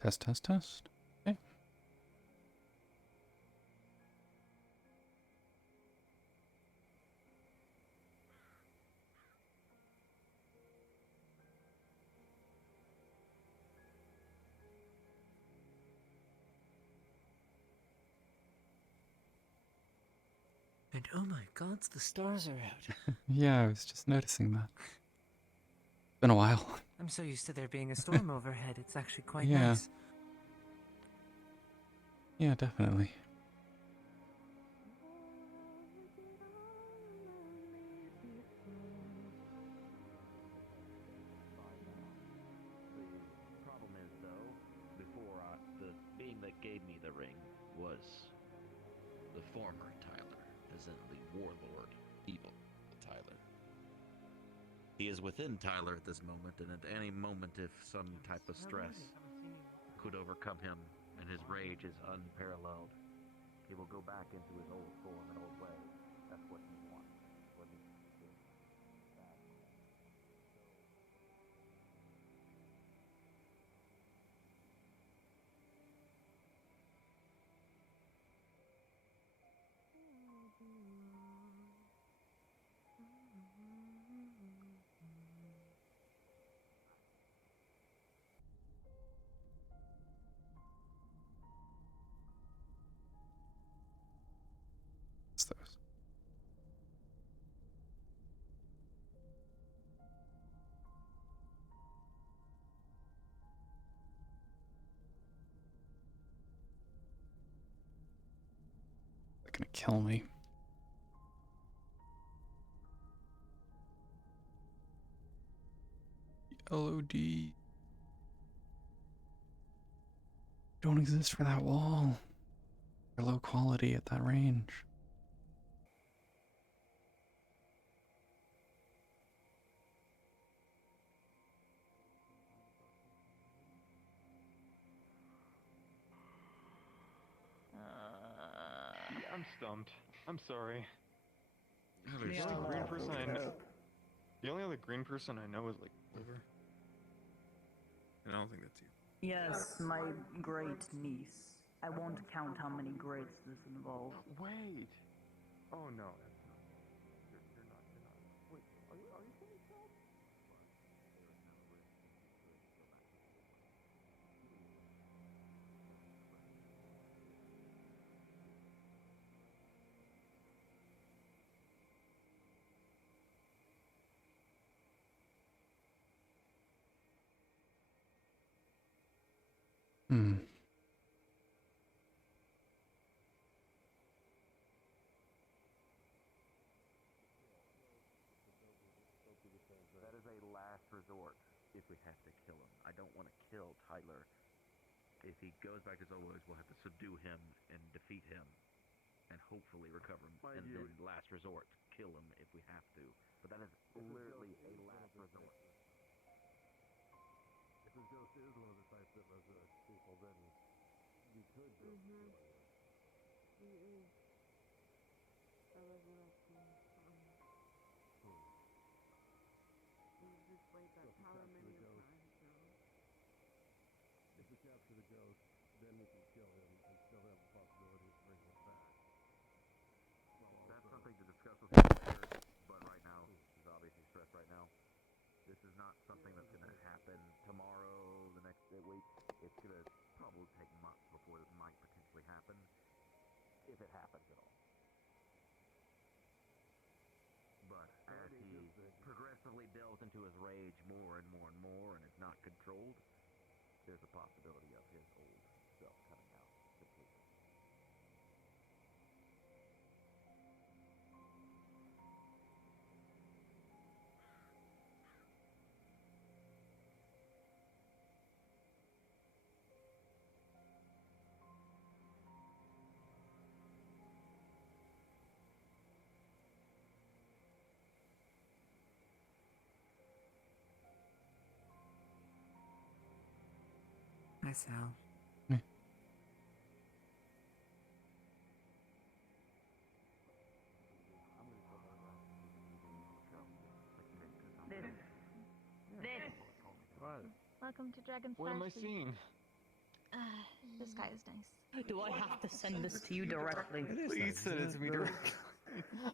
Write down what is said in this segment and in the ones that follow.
Test, test, test. Okay. And oh my god, the stars are out. Yeah, I was just noticing that. Been a while. I'm so used to there being a storm overhead, it's actually quite Yeah. nice. Yeah, definitely. The problem is, though, before the being that gave me the ring was the former Tyler, as in the warlord, evil Tyler. He is within Tyler at this moment, and at any moment, if some type of stress could overcome him, and his rage is unparalleled, he will go back into his old form and old ways. That's what he wants. What he did. What's those? They're gonna kill me. LOD. Don't exist for that wall. They're low quality at that range. I'm stumped. I'm sorry. Tyler's The only green person I know. Help. The only other green person I know is like Liver. And I don't think that's you. Yes, my great niece. I won't count how many greats this involves. Wait. Oh no, that's not. You're not. You're not. Wait. Are you kidding yourself? Hmm. That is a last resort if we have to kill him. I don't want to kill Tyler. If he goes back to his old ways, we'll have to subdue him and defeat him and hopefully recover him. And then last resort, kill him if we have to. But that is literally a last resort. If this ghost is one of the types that resurrects people, then we could go kill him. He is a resurrection. He's displayed that power many a time, so. If we capture the ghost, then we can kill him and still have the possibility of bringing him back. Well, that's something to discuss with him later, but right now, he's obviously stressed right now. This is not something that's going to happen tomorrow, the next week. It's going to probably take months before this might potentially happen, if it happens at all. But as he progressively delves into his rage more and more and more, and is not controlled, there's a possibility of his old self coming out completely. Hi, Sal. This. Welcome to Dragonspire What am I RP. seeing? This guy is nice. Do I have to send this to you directly? Please send it to me directly.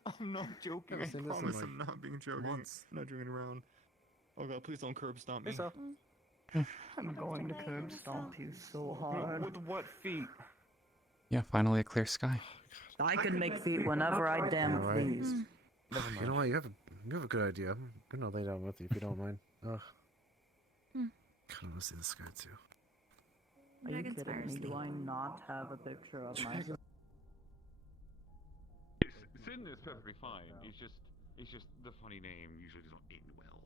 I'm not joking. I Send this in, promise like, I'm not being joking. months. I'm not joking around. Oh god, please don't curb stomp me. Hey, Sal. I'm going to curb stomp you so hard. With what feet? Yeah, finally a clear sky. I can make feet whenever I damn Yeah, right. please. Never You mind. know what? You have a good idea. I'm gonna lay down with you if you don't mind. Ugh. Hmm. Kind of want to see this guy too. Are you kidding Dragonspire me? RP. Do I not have a picture of myself? Sin is perfectly fine. It's just the funny name usually does not end well.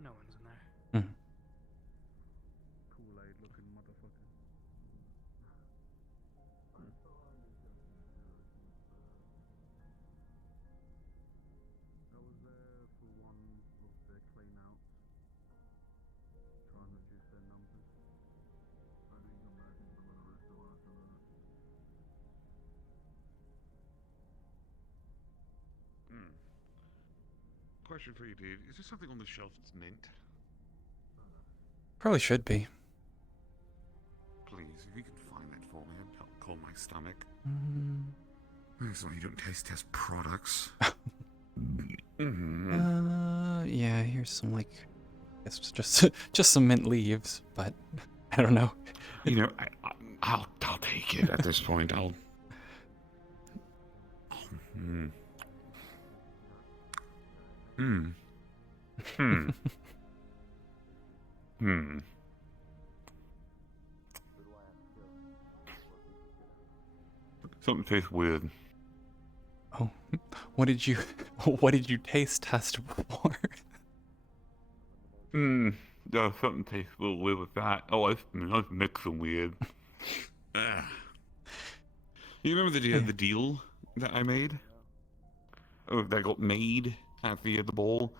No one's in there. Mhm. Kool-Aid looking motherfucker. I was there for one of their clean outs. Try and reduce their numbers. I didn't come back for the rest of us. Question for you, dude. Is there something on the shelf that's mint? Probably should be. Please, if you could find that for me, it'd help calm my stomach. Mm, It's not you don't taste test products. yeah, here's some like, it's just some mint leaves, but I don't know. You know, I'll take it at this point. I'll. Hmm. Hmm. Hmm. Hmm. Something tastes weird. Oh, what did you taste test before? Hmm. Yeah, something tastes a little weird with that. Oh, I was mixing weird. Ah. You remember the deal that I made? Oh, that got made at the ball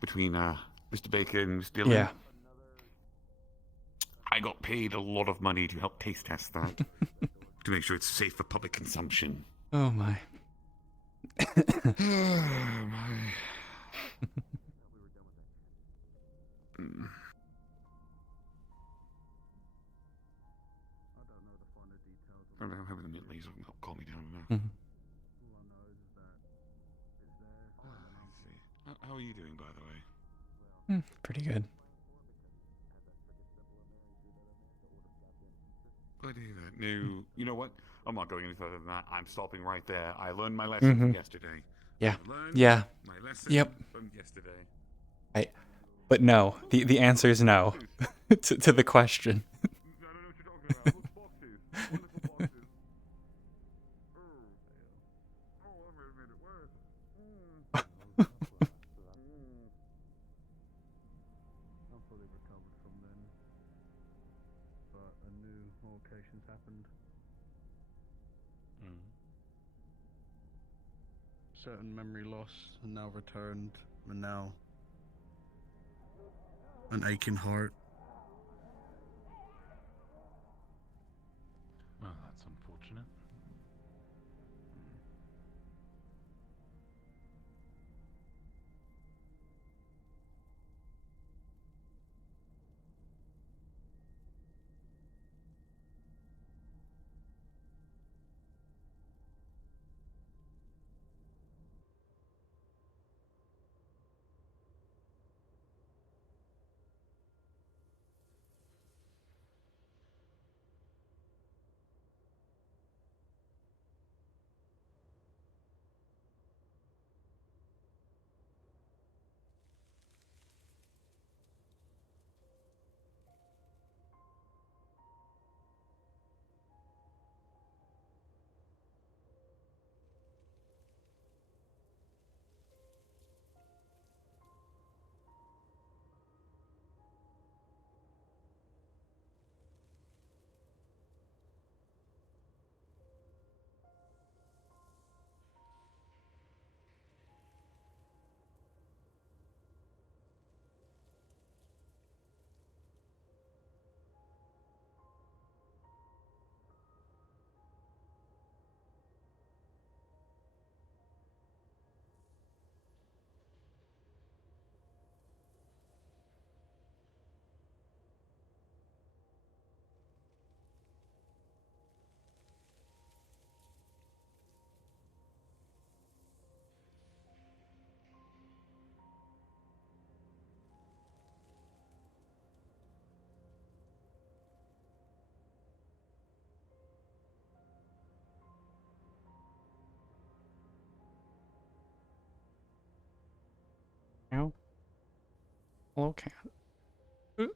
between Mr. Baker and Miss Dillon? Yeah. I got paid a lot of money to help taste test that to make sure it's safe for public consumption. Oh my. Mm. I don't know the finer details of I'm it. hoping the mint laser can help calm me down now. Mhm. All I know is that it's there. Oh, I see. How are you doing, by the way? Pretty good. Glad to hear that. No, you know what? I'm not going any further than that. I'm stopping right there. I learned my lesson from yesterday. Yeah. I learned Yeah. my lesson Yep. from yesterday. But no, the answer is no to the question. I don't know what you're talking about. Look, boxes. Wonderful boxes. Oh, that made it worse. I'm fully recovered from then. But a new altercations happened. Certain memory loss and now returned, and now an aching heart. Well, that's unfortunate. Hello, cat. Mhm.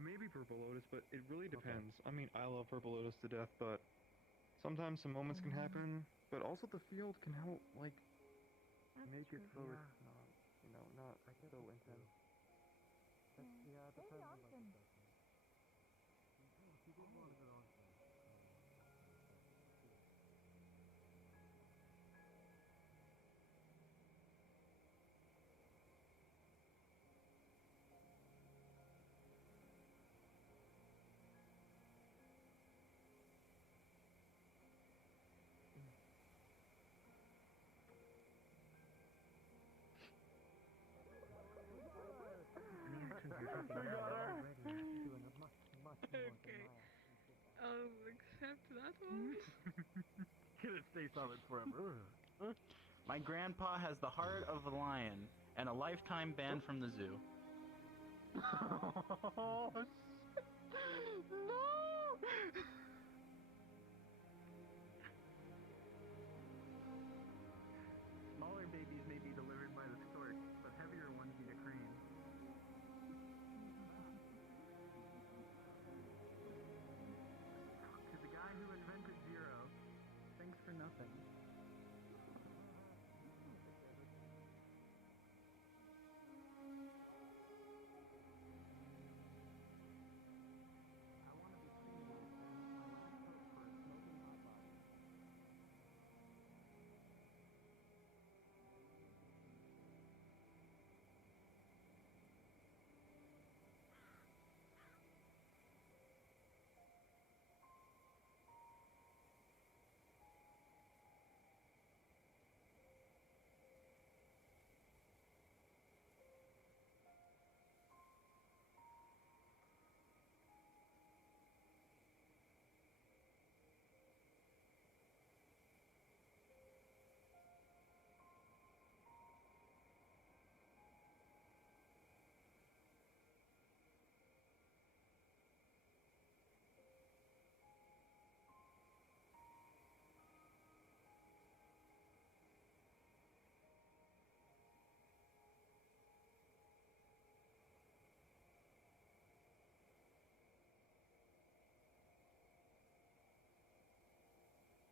Maybe Purple Lotus, but it really depends. I mean, I love Purple Lotus to death, but sometimes some moments can happen, but also the field can help, like, make it so it's not, not so intense. Okay. I'll accept that one. Gonna stay silent forever. My grandpa has the heart of a lion and a lifetime ban from the zoo. Oh, no! Smaller babies may be delivered by the stork, but heavier ones need a crane. To the guy who invented zero, thanks for nothing. I want to be cremated and my last hope for a smoking hot body.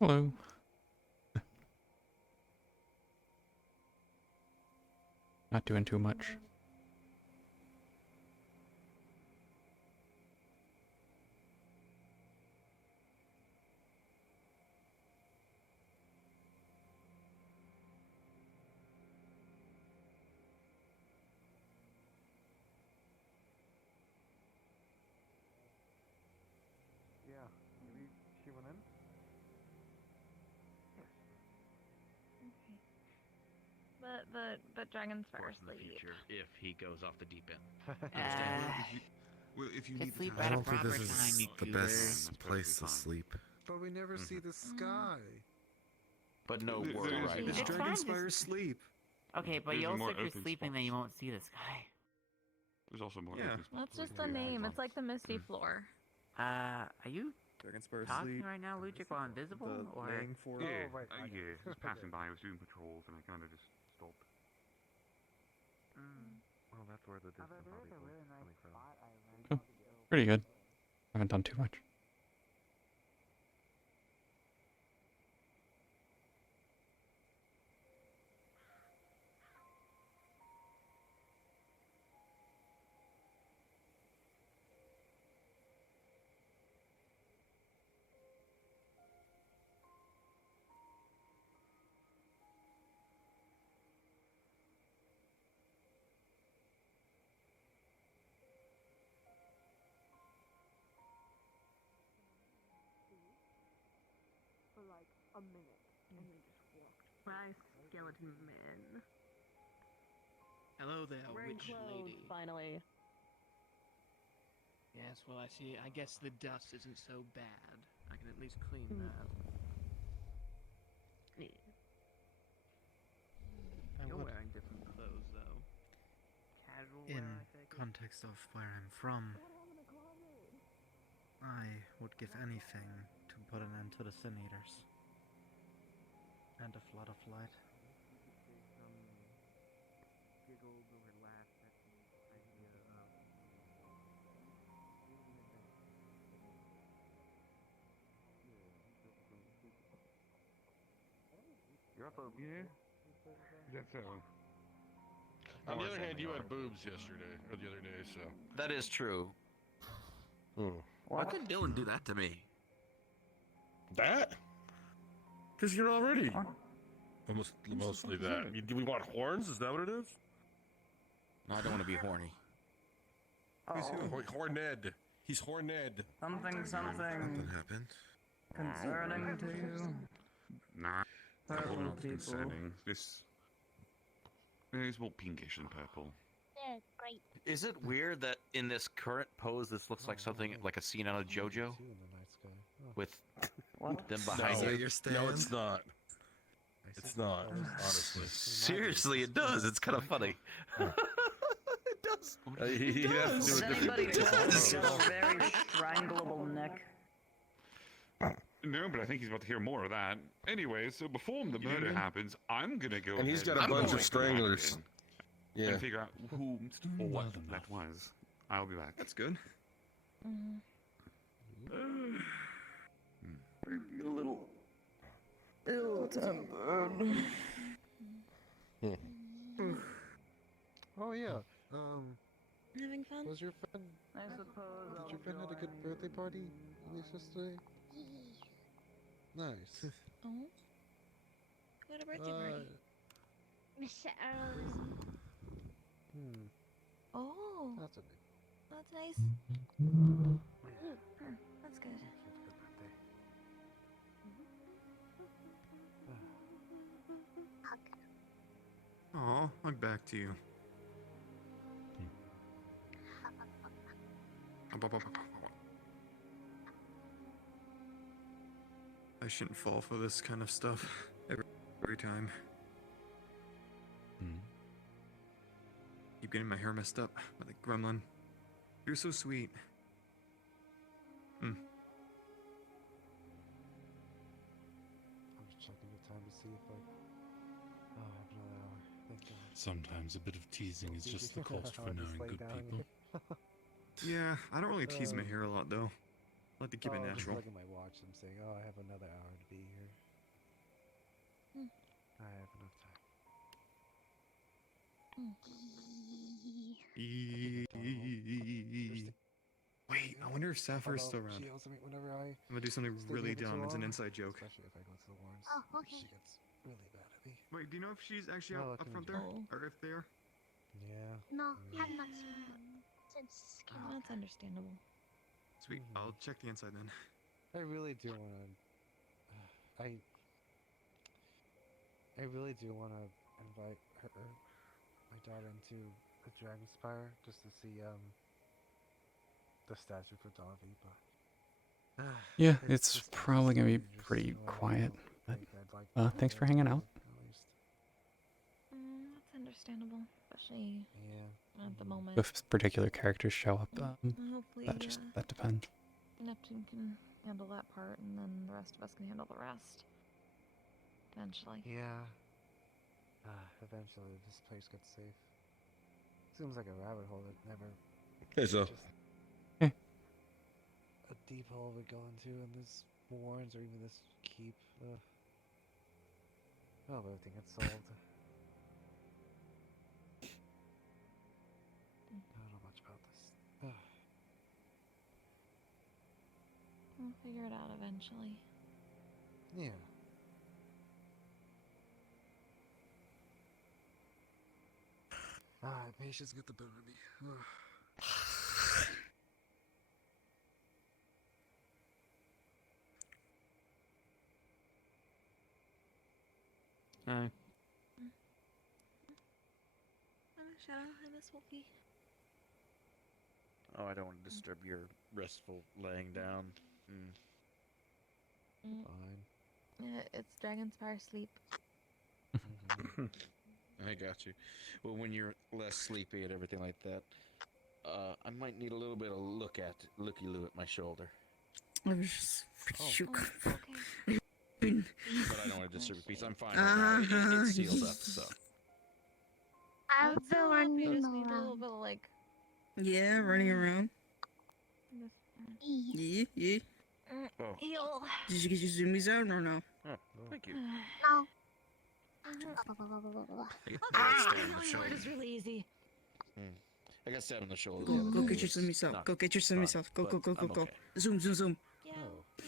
Hello. Not doing too much. Yeah, maybe she went in? But Dragonspire Of course, in the sleep. future, if he goes off the deep end. Well, if you Could need the sleep time, at I a don't think proper this time, is you the cougar. best place to sleep. But we never see the sky. But no There- worry there is- right It's now. fine, Dragonspire just- sleep. Okay, but There's you a also, more if you're open sleeping, then you spots. won't see the sky. There's also more Yeah. open spots. That's we just can the do name. things It's like the Misty Floor. Are you Dragonspire talking sleep. right now, Lugic, while invisible, The or? laying for Yeah, it. yeah. I was passing by. I was doing patrols, and I kind of just stopped. Mm. Well, that's where the distance obviously coming from. Oh, pretty good. Haven't done too much. a minute, and he just walked. My skeleton man. Hello there, Wearing witch clothes, lady. finally. Yes, well, I see. I guess the dust isn't so bad. I can at least clean that. Yeah. You're would- wearing different clothes, though. Casual In wear, I take it. context of where I'm from, I would give anything to put an end to the Sin Eaters. And a flood of light. Giggled or laughed at the idea of You're up a Yeah. That's so. On the other hand, you had boobs yesterday, or the other day, so. That is true. Why could Dylan do that to me? That? Because you're already. Almost, mostly that. Do we want horns? Is that what it is? No, I don't want to be horny. Oh, Horned. He's horned. something Something happened. concerning to you. Nah. Purple Not people. concerning. This. It's more pinkish than purple. They're great. Is it weird that in this current pose, this looks like something like a scene out of JoJo? With What? them behind you? No, it's not. It's not, honestly. Seriously, it does. It's kind of funny. It does. He has to Does do a anybody different know pose. he's got a very strangleable neck? No, but I think he's about to hear more of that. Anyway, so before the murder happens, I'm gonna go. And he's ahead got a and bunch go of stranglers. back Yeah. and figure out who or what that was. I'll be back. That's good. A little ill-tempered. Oh yeah. Having fun? Was your friend? I suppose I'll Did your friend had a good join. birthday party yesterday? Nice. Oh? What a birthday party. Oh, That's a big. that's nice. That's good. Aw, hug back to you. I shouldn't fall for this kind of stuff every time. Keep getting my hair messed up by the gremlin. You're so sweet. I'm just checking the time to see if I. Oh, I have another hour. Thank God. Sometimes a bit of teasing is just the cost for I'll just knowing lay good down people. Yeah, I don't really tease my hair a lot though. I like to keep it I'm just natural. looking at my watch. I'm saying, oh, I have another hour to be here. I have enough time. Wait, I wonder if Sapphire's still around. She yells at me whenever I I'm gonna do something stay really here for too dumb. It's an long, inside joke. Especially if I go to the Warrens. Oh, okay. She gets really mad at me. Wait, do you know if she's actually Oh, up can front we there? Oh. Or if they are? Yeah. No, I've not seen them since. Oh, that's understandable. Sweet. I'll check the inside then. I really do want to. I really do want to invite my daughter, into the Dragonspire just to see the statue for Davi, but Yeah, it's probably gonna be dangerous, pretty so I quiet. don't think I'd like to Thanks go for hanging there, out. at least. That's understandable, especially Yeah. at the moment. If particular characters show up, Hopefully, that depends. Neptune can handle that part, and then the rest of us can handle the rest. Eventually. Yeah. Eventually, this place gets safe. Seems like a rabbit hole that never. Hey, so. Just a deep hole we go into in this Warrens or even this keep. Oh, but everything gets solved. I don't know much about this. We'll figure it out eventually. Yeah. Patience get the better of me. Hi. Shadow, I miss Wolfie. Oh, I don't want to disturb your restful laying down. Fine. It's Dragonspire sleep. I got you. Well, when you're less sleepy and everything like that, I might need a little bit of looky-loo at my shoulder. I was just shook. Okay. But I don't want to disturb your peace. I'm fine right now. It's sealed up, so. I would so happy to just need a little bit of like. Yeah, running around. Yeah. Oh. Heal. Did you get your zoomies out or no? Oh, thank you. No. Shoulder is really easy. I got stabbed on the shoulder. Go get your zoomies out. Go get your zoomies out. Go. Okay. Zoom. Yeah.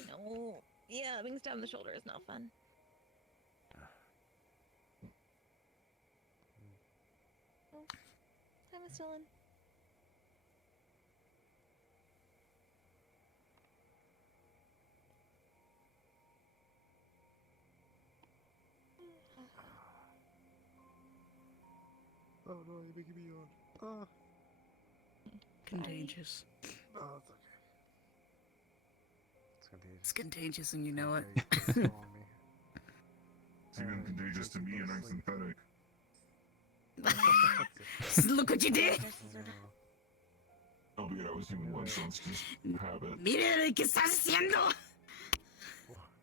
No. Yeah, being stabbed in the shoulder is not fun. Hi, Miss Dylan. Oh no, you're making me yawn. Ah. Contagious. Oh, it's okay. It's contagious. It's contagious and you know it. It's on me. It's even contagious to me and I'm synthetic. Look what you did! Albeit I was human once, so it's just habit. Mira lo que estás haciendo!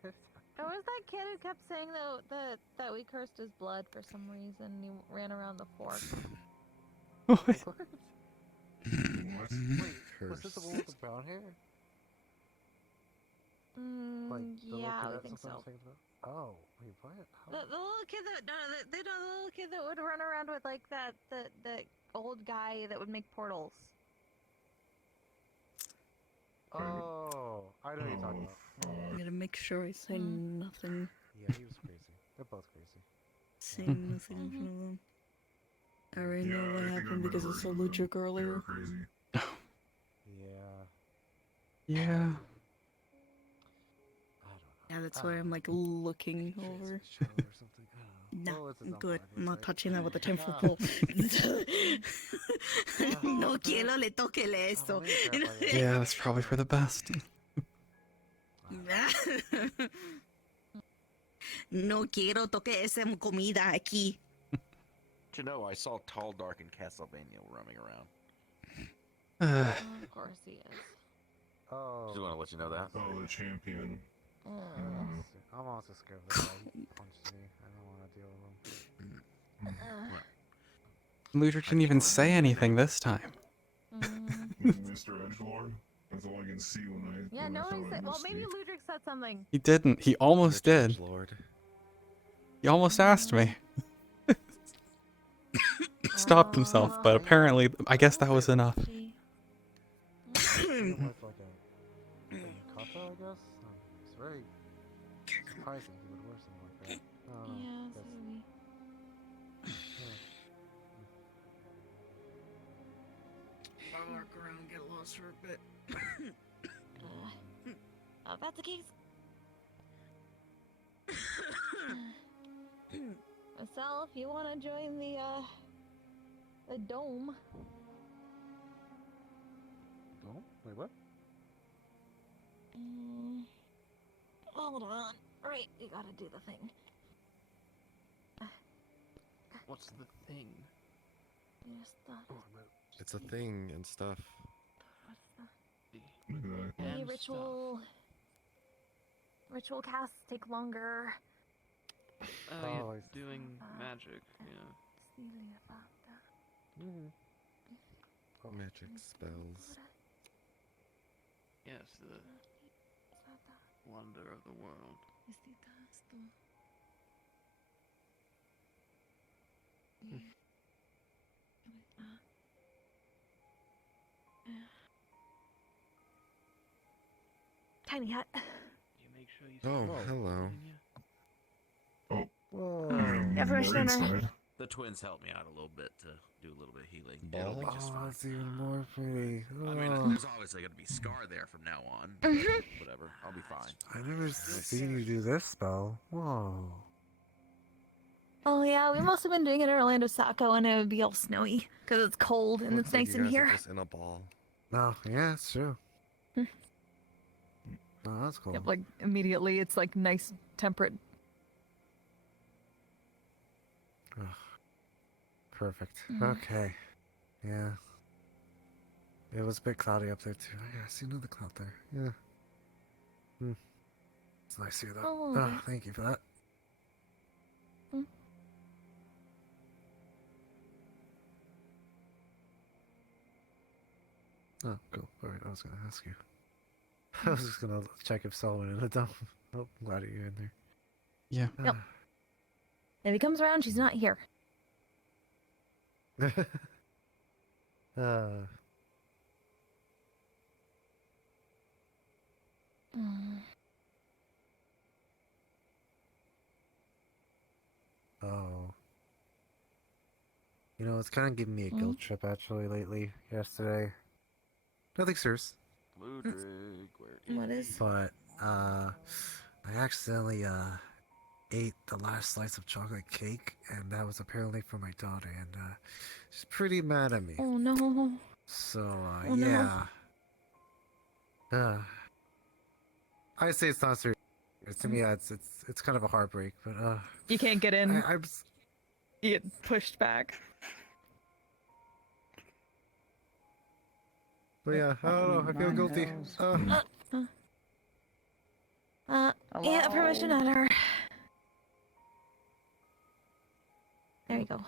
There was that kid who kept saying that we cursed his blood for some reason. And he ran around the fork. What? Wait, was this the one with the brown hair? Like, the Yeah, little I kid think that's what I'm so. thinking about? Oh, wait, what? How? The little kid that the little kid that would run around with like the old guy that would make portals. Oh, I know what you're talking about. I gotta make sure I say nothing. Yeah, he was crazy. They're both crazy. Say nothing in front of them. I already know what happened because I saw Lutric earlier. Yeah. Yeah. Yeah, that's why I'm like looking over. No, I'm good. I'm not touching that with a 10-foot pole. No quiero le toquele eso. Yeah, that's probably for the best. No quiero toque esa comida aquí. You know, I saw Tall Dark in Castlevania roaming around. Of course he is. Oh. Just want to let you know that. Oh, the champion. I'm also scared of the guy who punched me. I don't want to deal with him. Ludwig didn't even say anything this time. Mr. Edgelord? That's all I can see when I. Yeah, when no I one thought I said. Well, missed maybe you. Ludwig said something. He didn't. He almost did. Lord. He almost asked me. Stopped himself, but apparently, I guess that was enough. With like a kata, I guess? It's very surprising he would wear something like that. I don't know. Yeah, That's- so do we. I'll walk around, get lost for a bit. Oh, that's the case. Marcel, if you want to join the dome. Oh, wait, what? Hold on. Right, you gotta do the thing. What's the thing? Just It's a thing and stuff. Look at that. Any ritual casts take longer. Oh, Oh, yeah, I see. doing magic, yeah. Magic spells. Yes, the wonder of the world. Tiny hat. You make sure you Oh, hello. Never Inside. The twins helped me out a little bit to do a little bit of healing. Ball? It'll be just Oh, fine. it's even more pretty. I mean, Oh. there's obviously gonna be scar there from now on. Whatever, I'll be fine. I never seen you do this spell. Whoa. Oh yeah, we must have been doing it in Orlando Sacco and it would be all snowy because it's cold and Looks it's like nice you in guys are here. just in a ball. No, yeah, it's true. Oh, that's cool. Yep, like immediately it's like nice temperate. Ugh. Perfect. Mm. Okay. Yeah. It was a bit cloudy up there too. Yeah, I see another cloud there. Yeah. It's nice to hear that. Oh, Oh, okay. thank you for that. Mm. Oh, cool. Alright, I was gonna ask you. I was just gonna check if Saul went in the dump. Oh, I'm glad you're in there. Yeah. Yep. If he comes around, she's not here. uh, Mm. oh. You know, it's kind of giving me a guilt trip actually lately. Yesterday. Nothing serious. Blue Drake, where What is? But, I accidentally, ate the last slice of chocolate cake, and that was apparently for my daughter, and, she's pretty mad at me. Oh no. So, Oh, no. yeah. I say it's not serious. To me, yeah, it's kind of a heartbreak, but, You can't get in. I'm... You get pushed back. But yeah, I don't know, I feel guilty. Yeah, permission at her. There you go.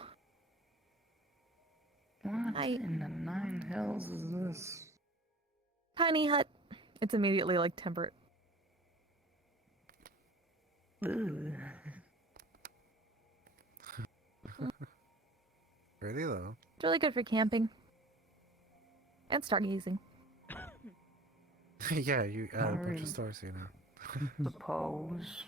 What in the nine hells is this? Tiny hut. It's immediately like temperate. Really though? It's really good for camping. And stargazing. Yeah, you add a bunch of stars here now. Suppose.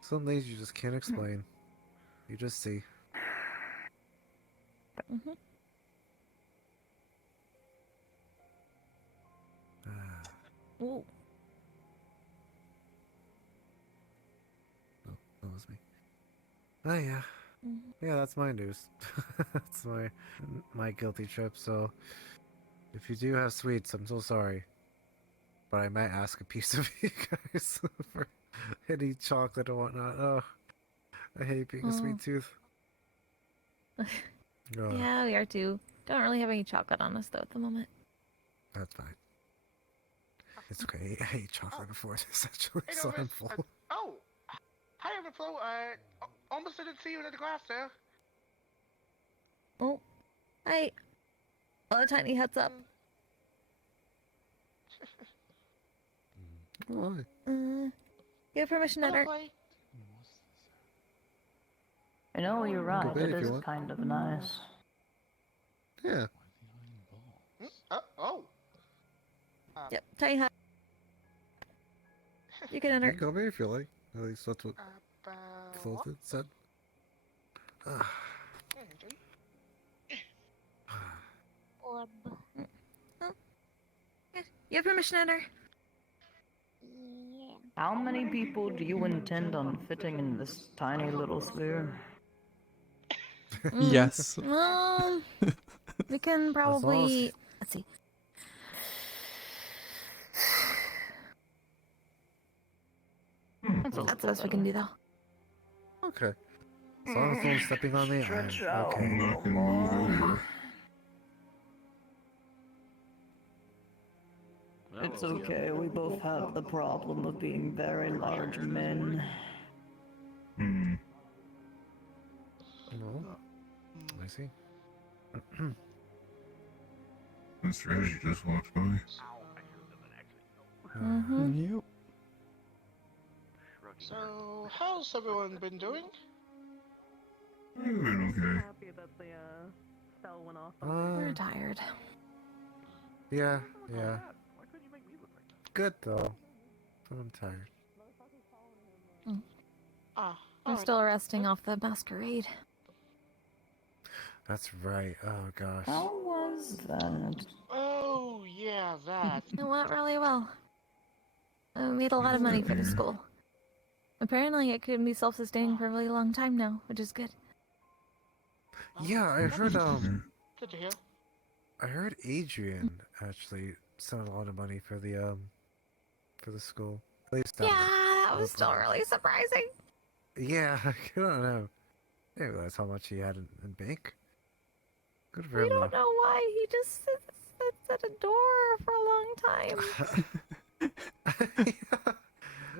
Some days you just can't explain. You just see. Ooh. Oh, that was me. Oh yeah. Yeah, that's my news. That's my guilty trip, so if you do have sweets, I'm so sorry. But I might ask a piece of you guys for any chocolate or whatnot. Oh, I hate being a sweet tooth. Yeah, we are too. Don't really have any chocolate on us though at the moment. That's fine. It's okay. I ate chocolate before this actually, so I'm full. Oh, hi Everflow. Almost didn't see you in the glass there. Oh, hi. Oh, the tiny hut's up. You have permission, Edder. I know you're right. Go bed It if you is want. kind of nice. Yeah. Oh. Yep, tiny hut. You can You enter. can go bed if you like. At least that's what Clothing said. Oh, you have permission, Enter. How many people do you intend on fitting in this tiny little sphere? Yes. We can probably. Let's see. That's the best we can do, though. Okay. As long as no one's stepping on me, I'm okay. I'm not gonna move over. It's okay, we both have the problem of being very large men. No. I see. Mr. Reggie just walked by. Yep. So, how's everyone been doing? I've been okay. Happy that the spell went off. We're tired. Yeah, yeah. Good though. But I'm tired. We're still resting off the masquerade. That's right. Oh gosh. How was that? Oh, yeah, that. It went really well. made a lot of money for the school. Apparently, it can be self-sustaining for a really long time now, which is good. Yeah, I heard Good to hear. I heard Adrian actually sent a lot of money for the school. At least Yeah, that was still really surprising. Yeah, I don't know. I didn't realize how much he had in bank. Good for We him don't though. know why he just sits at a door for a long time.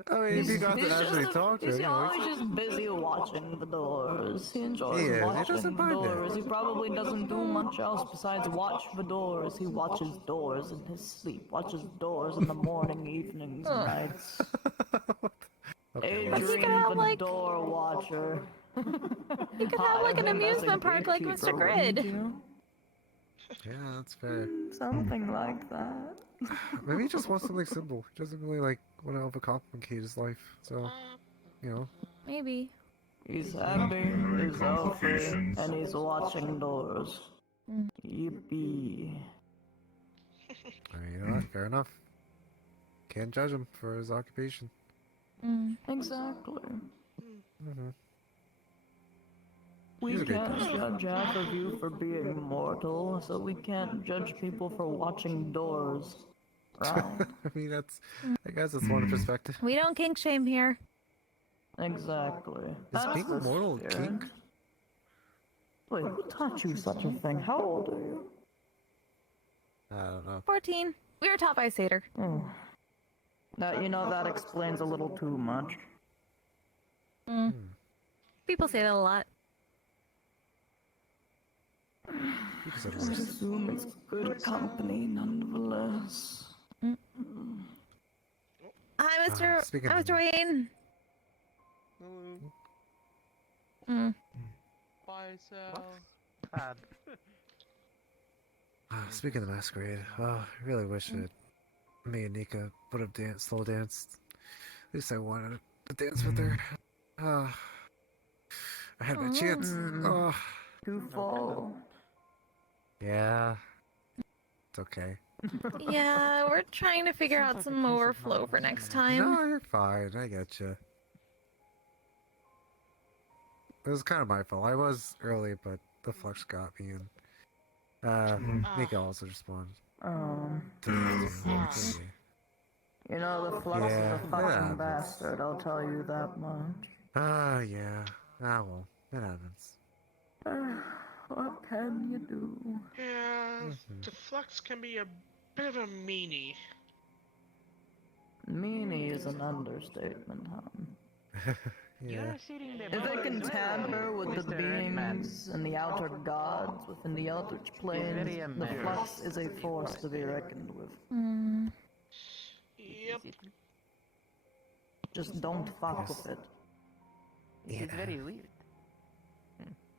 I mean, if you got to actually talk to him, He's always just busy watching the doors. He enjoys he watching doesn't the mind doors. it. He probably doesn't do much else besides watch the doors. He watches doors in his sleep, watches doors in the morning, evenings, and nights. Adrian, the door watcher. You could have like an amusement park like Mr. Grid. Yeah, that's fair. Something like that. Maybe he just wants something simple. He doesn't really like want to overcomplicate his life. So, you know. Maybe. He's happy, he's healthy, and he's watching doors. Yippee. I mean, you know what? Fair enough. Can't judge him for his occupation. Exactly. Mm-hmm. We He's a good can't person. judge half of you for being mortal, so we can't judge people for watching doors. Right? I mean, I guess that's one perspective. We don't kink shame here. Exactly. Is That's being the immortal a spirit. kink? Wait, who taught you such a thing? How old are you? I don't know. 14. We were taught by Satyr. Now, you know, that explains a little too much. People say that a lot. I assume it's good company, nonetheless. Hi, Mr. speaking Hi, of- Mr. Wayne. Bye, Sal. Sad. Speaking of the masquerade, I really wish that me and Nika would have slow danced. At least I wanted to dance with her. I had my chance. Too full. Yeah. It's okay. Yeah, we're trying to figure out some overflow for next time. No, you're fine. I get you. It was kind of my fault. I was early, but the flux got me, and Nika also responded. You know, the flux is Yeah, a fucking bastard, I'll tell you that much. Yeah. Well, it happens. What can you do? Yeah, the flux can be a bit of a meanie. Meanie is an understatement, hon. Yeah. If they can tamper with the beings and the outer gods within the eldritch planes, the flux is a force to be reckoned with. Yep. Just don't fuck with it. It's very weird.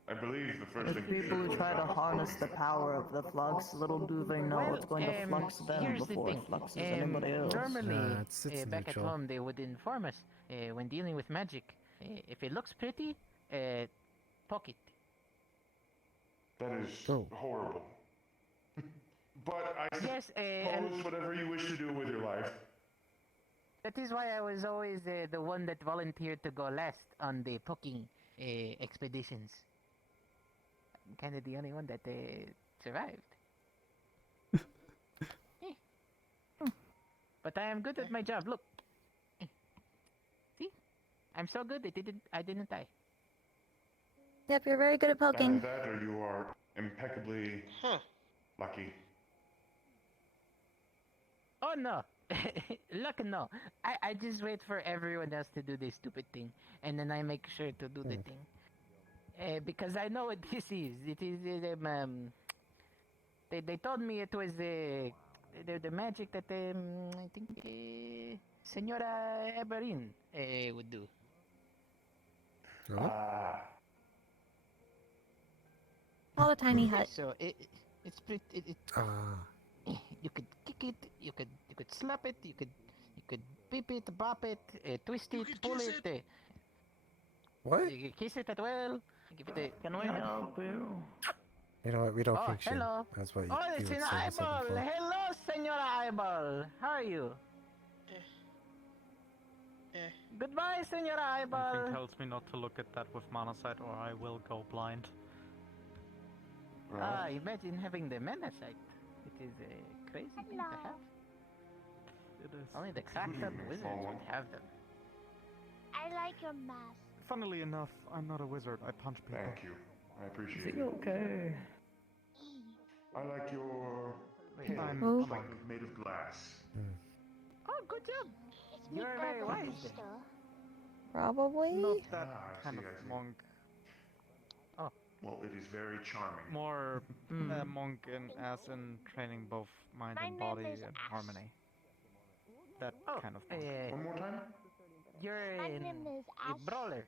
I believe the first There's thing you people should who was try to balance harness the power of the flux, little do they know it's going to flux them here's the before thing. it fluxes anybody else. Normally, it's back at neutral. home, they would inform us when dealing with magic. If it looks pretty, poke it. That is horrible. But I Yes, suppose whatever you wish to do with your life. That is why I was always the one that volunteered to go last on the poking expeditions. I'm kind of the only one that survived. But I am good at my job. Look, see, I'm so good. I didn't die. Yep, you're very good at poking. Either that or you are impeccably lucky. Oh no! Look, no. I just wait for everyone else to do this stupid thing, and then I make sure to do the thing. Because I know what this is. It is they told me it was the magic that I think Senora Eberin would do. All the tiny hut. So it's pretty. You could kick it. You could slap it. You could beep it, bop it, twist it, pull it. What? You could kiss it as well. Give it a. Can we help you? You know what? We don't Oh, kink shame. hello. That's what you, Oh, you it's would an say eyeball. something for. Hello, Senora Eyeball. How are you? Goodbye, Senora Something Eyeball. tells me not to look at that with mana sight or I will go blind. Imagine having the mana sight. It is a crazy thing to have. It is. Only the cracked up wizards would have them. I like your mask. Funnily enough, I'm not a wizard. I punch people. Thank you. I appreciate Is it. it okay? I like your Wait, pen. I'm It's like made of glass. Oh, good job. It's You're very wise. Probably. Not that I kind see, of I see. monk. Well, it is very charming. More monk as in training both mind and My name body is in Ash. harmony. That kind of monk. One more time? You're My name is a Ash. brawler.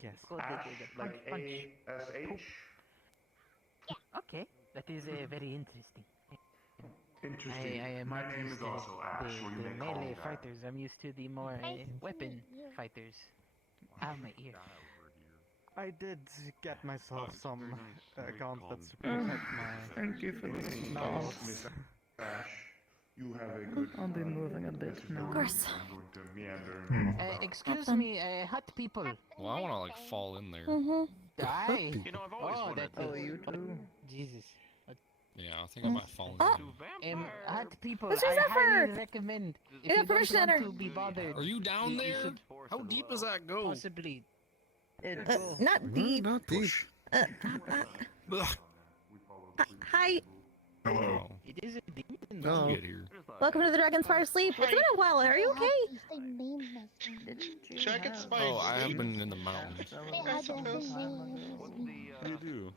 Yes. Good, Ash, punch, like punch. A-S-H? Okay, that is very interesting. Interesting. I am My not name used is to also Ash, or you the may call me melee that. fighters. I'm used to the more Nice to weapon meet you. fighters. Ow, my ear. I did get myself it's some very nice, very gauntlets to calm. protect my. Thank you for the Nice. sauce. Miss Ash, you have a good I'll be moving a bit now. Of course. I'm going to meander. Excuse me, hot people. Well, I want to like fall in there. Die. You know, I've always wondered. Oh, you too? Jesus. Yeah, I think I might fall in there. Hot people, What's I yours up highly for? recommend. If You got you don't permission want enter. to be bothered, Are you down you there? should How deep does that go? possibly. Not deep. Not deep. Hi. Hello. It is a demon. Oh. Get here. Welcome to the Dragonspire Sleep. It's been a while. Are you okay? Dragonspire. Oh, I have been in the mountains. I suppose. You do.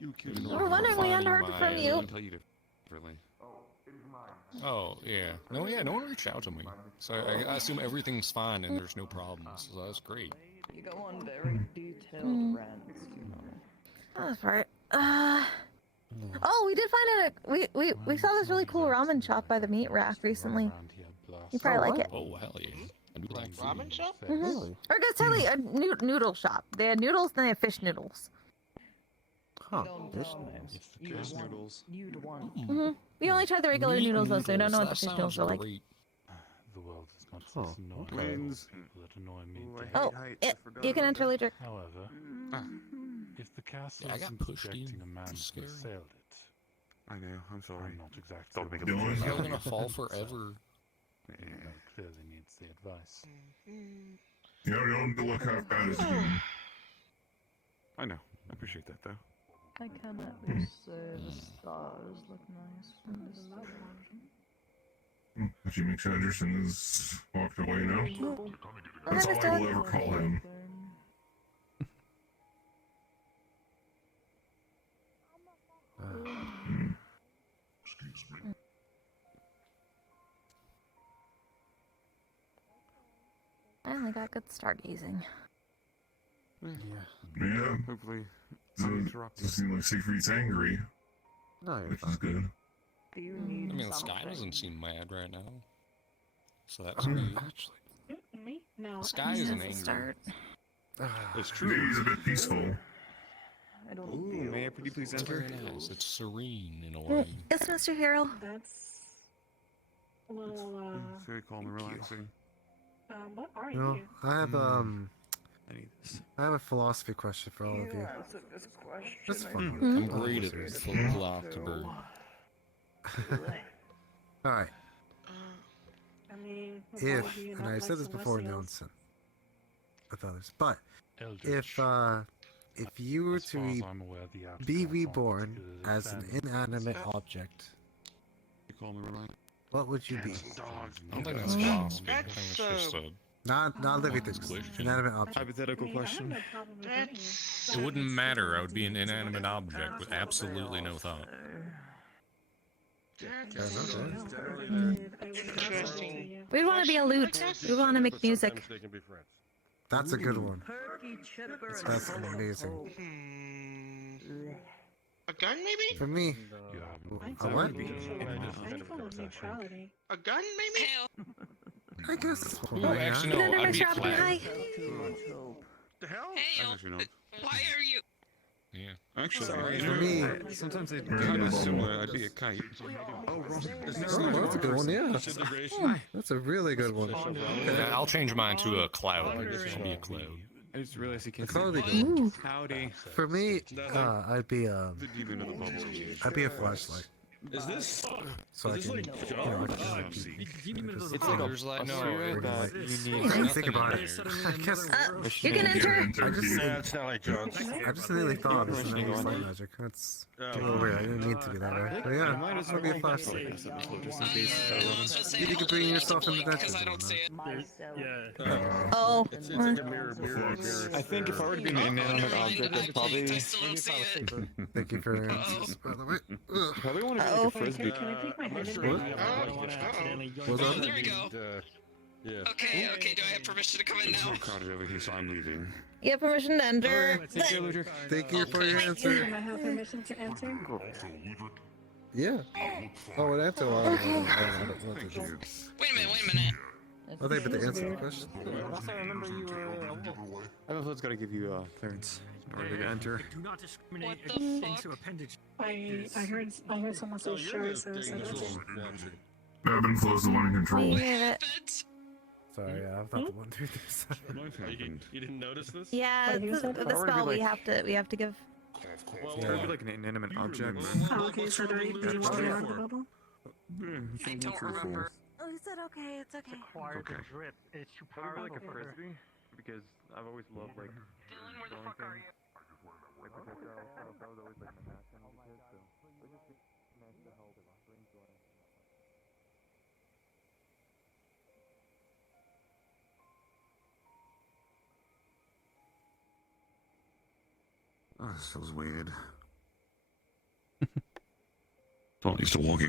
You can. We're wondering, we hadn't heard from you. I can tell you differently. Oh yeah. No, yeah. No one reached out to me, so I assume everything's fine and there's no problems. So that's great. You go on very detailed rants, you know. That's right. Oh, we did find we saw this really cool ramen shop by the meat rack recently. You probably like it. Oh hell yeah. I do like food. Ramen shop? Or it's totally a noodle shop. They had noodles and they have fish noodles. Huh. Don't tell me. Fish noodles. You'd want. We only tried the regular Meat noodles though, so we don't know what the that fish sounds noodles are like. great. The world is not Oh, this annoying okay. that annoy me. Ooh, I hate Oh, heights. yeah, I forgot you can about enter that. later. However, if the castle Yeah, I got isn't pushed subjecting in. a man It's who scary. assailed it, I know. I'm sorry. I'm not exactly. Don't make it look look easy. I was gonna fall forever. That clearly needs the advice. You don't look half bad as you. I know. I appreciate that though. I can at least say the stars look nice from this direction. If you make Anderson is walked away now. That's all I Understood. will ever call him. Excuse me. I only got good stargazing. Yeah. Hopefully, Doesn't seem like Siegfried's angry, No, you're which is fine. good. Do you I need mean, the sky something? doesn't seem mad right now, so that's good. Actually, Me? No. The sky isn't That's a angry. start. it's Maybe true. he's a bit peaceful. I don't Ooh, feel may I pretty please It's enter? very nice. It's serene in a way. Yes, Mr. Hero. That's a little, It's very calm and relaxing. what are you know, I have I need this. I have a philosophy question for all of you. answer this question. Just I fun. think. I'm great at philosopher. All right. I mean, If, and I said this before in Nelson with others, but if you were to be reborn as an inanimate object, You call me Ryan? what would you be? I don't think that's philosophy. I think it's just a. Not living things, question. inanimate object. Hypothetical question. It wouldn't matter. I would be an inanimate object with absolutely no thought. Interesting. We want to be a lute. We want to make music. They can be friends. That's a good one. Perky chipper and That's soulful. amazing. A gun, maybe? For me, a what? A gun, maybe? I guess that's one Oh, way, yeah. actually, no. I'd be a Hi. flag. The hell? Hey, I actually know. why are you? Yeah. Actually, Sorry, you for know, me, sometimes I kind of similar. I'd be a kite. Oh, wrong. Oh, that's a good one, yeah. That's a really good one. Okay. Yeah, I'll change mine to a cloud. I'll be a cloud. I just realized you can't A cloudy see. one. Howdy. For me, I'd be The demon of the bubble. I'd be a flashlight. Is this? So I is can, this like you know, I can John? like, just- It's like there's like no. I didn't think about it. I guess You can enter. I just, Nah, it's not like John's. I just really thought it was nice light magic. That's a little weird. I didn't mean to be that way. But yeah, might as well be a flashlight. You can bring yourself in the dungeon. Oh. I think if I were to be an inanimate object, I'd probably. Thank you for your answers, by the way. Probably want to be like a frisbee. Can I take my head in? Was that There we go. Yeah. Okay, do I have permission to come in now? Crowded over here, so I'm leaving. You have permission to enter. Thank you for your answer. Can I have permission to enter? Yeah. Oh, and after a while, Wait a minute. Oh, they but to answer the question. Last I remember you were. Everyone's got to give you clearance in order to enter. Do not discriminate into appendage. I heard someone say sure, so is that okay? Ebb and flow's the one in control. We hear it. Sorry, yeah, I'm not the one doing this. You didn't notice this? Yeah, the spell we have to give. Well, yeah. Probably like an inanimate object. Oh, okay, so do I need to get out of the bubble? I don't remember. Oh, he said okay, it's okay. Okay. Probably like a frisbee, because I've always loved like Dylan, where the fuck are you? like projectile stuff. That was always like my passion as a kid. So I just managed to hold rings on. Oh, this feels weird. Thought used to walking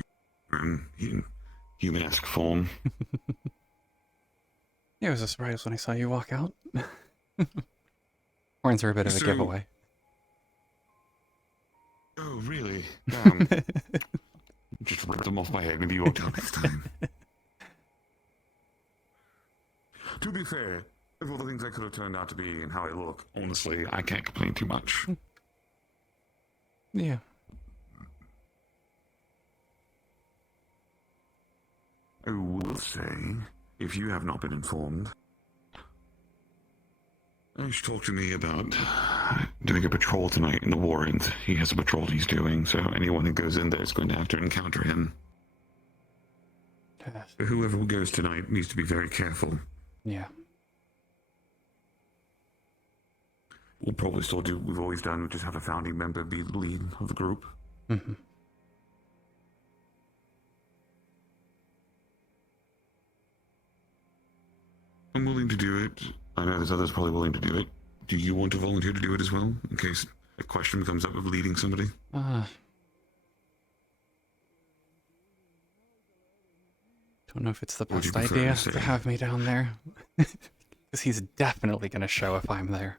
around in human-esque form. Yeah, I was surprised when I saw you walk out. Horns are a bit of a giveaway. Oh, really? Damn. Just ripped them off my head. Maybe you walked out next time. To be fair, of all the things I could have turned out to be and how I look, honestly, I can't complain too much. Yeah. I will say, if you have not been informed, Ash talked to me about doing a patrol tonight in the Warrens. He has a patrol he's doing, so anyone who goes in there is going to have to encounter him. So whoever goes tonight needs to be very careful. Yeah. We'll probably still do what we've always done, which is have a founding member be the lead of the group. Mm-hmm. I'm willing to do it. I know there's others probably willing to do it. Do you want to volunteer to do it as well, in case a question comes up of leading somebody? Don't know if it's the Would you best prefer idea to to say? have me down there. Because he's definitely going to show if I'm there.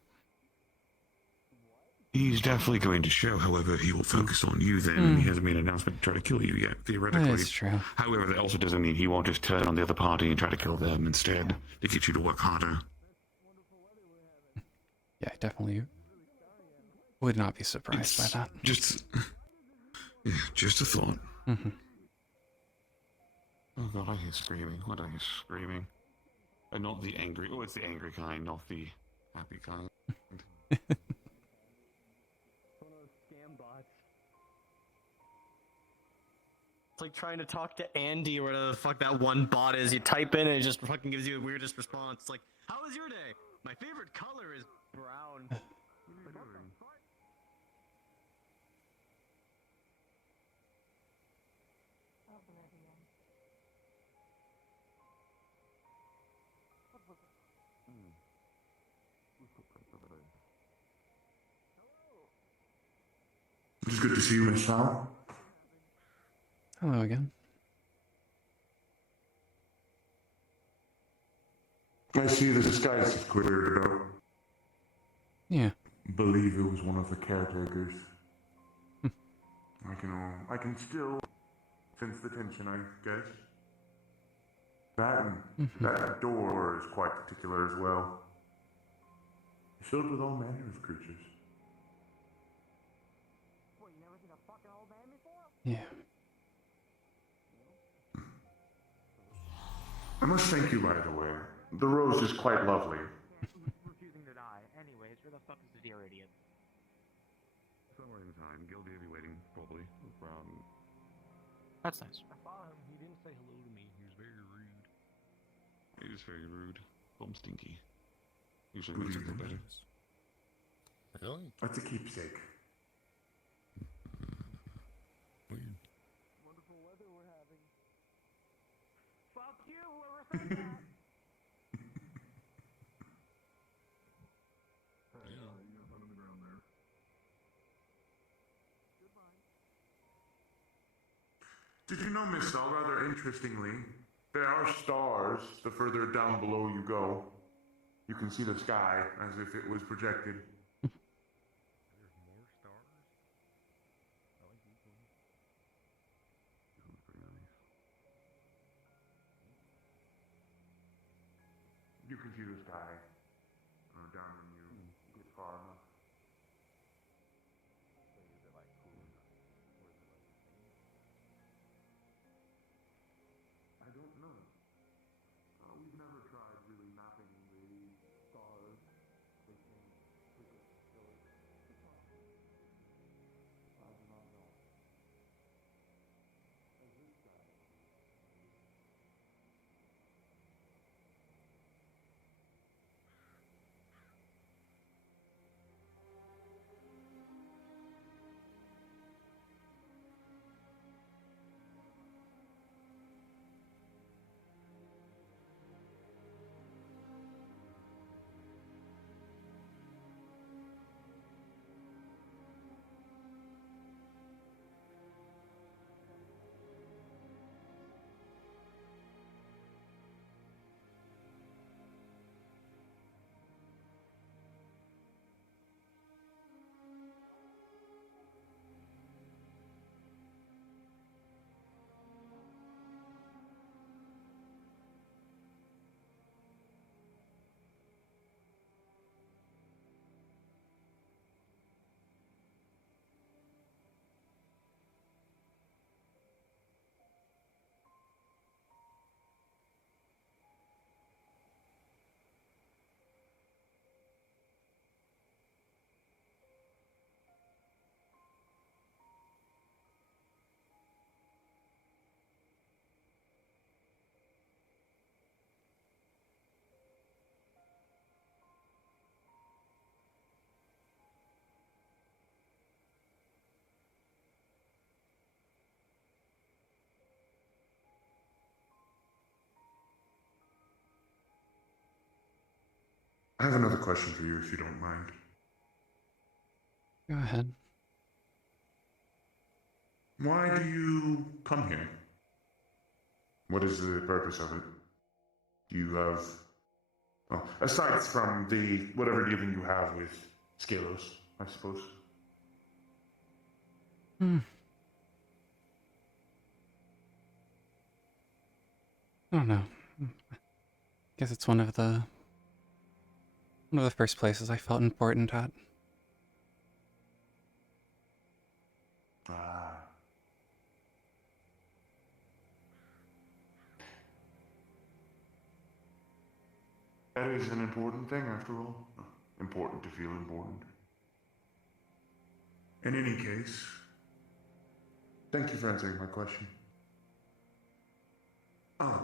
He's definitely going to show, however, he will focus on you then, and he hasn't made an announcement to try to kill you yet, theoretically. That's true. However, that also doesn't mean he won't just turn on the other party and try to kill them instead, to get you to work harder. Yeah, I definitely would not be surprised by that. Just a thought. Mm-hmm. Oh god, I hear screaming. What I hear screaming? And not the angry, it's the angry kind, not the happy kind. It's like trying to talk to Andy or whatever the fuck that one bot is. You type in and it just fucking gives you the weirdest response. It's like, how was your day? My favorite color is brown. It's good to see you, Miss Sal. Hello again. I see the disguise is cleared up. Yeah. Believe it was one of the caretakers. I can still sense the tension, I guess. That door is quite particular as well. It's filled with all manner of creatures. Yeah. I must thank you, by the way. The rose is quite lovely. Refusing to die. Anyways, where the fuck is the dear idiot? Somewhere in time, guilty of you waiting, probably. Around. That's nice. I saw him. He didn't say hello to me. He was very rude. He was very rude. Bum stinky. Usually Good makes it go evening. better. Really? That's a keepsake. Weird. Wonderful weather we're having. Fuck you, whoever said that. You got put on the ground there. Did you know, Miss Sal, rather interestingly, there are stars the further down below you go. You can see the sky as if it was projected. There's more stars? I like these ones. This one's pretty nice. You can see the sky down when you get far enough. Is it like cool enough? Or is it like the same? I don't know. We've never tried really mapping the stars. They can take us really. I do not know. As this guy. I have another question for you, if you don't mind. Go ahead. Why do you come here? What is the purpose of it? Do you have... Oh, aside from the whatever dealing you have with Scalos, I suppose. I don't know. Guess it's one of the first places I felt important at. Ah. That is an important thing, after all. Important to feel important. In any case, thank you for answering my question. Oh,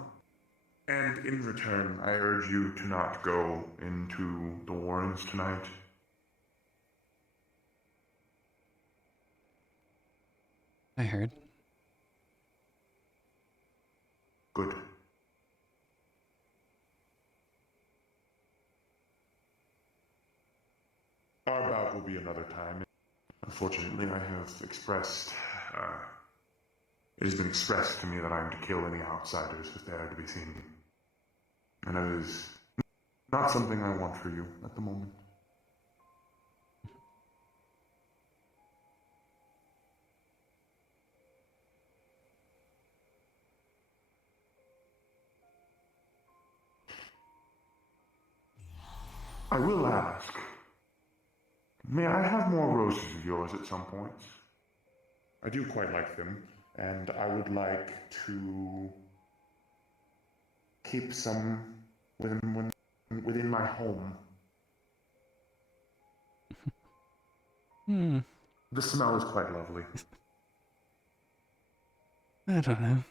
and in return, I urge you to not go into the Warrens tonight. I heard. Good. Our bout will be another time. Unfortunately, I have expressed, it has been expressed to me that I am to kill any outsiders if they are to be seen. And it is not something I want for you at the moment. I will ask, may I have more roses of yours at some point? I do quite like them, and I would like to keep some within my home. Hmm. The smell is quite lovely. I don't know.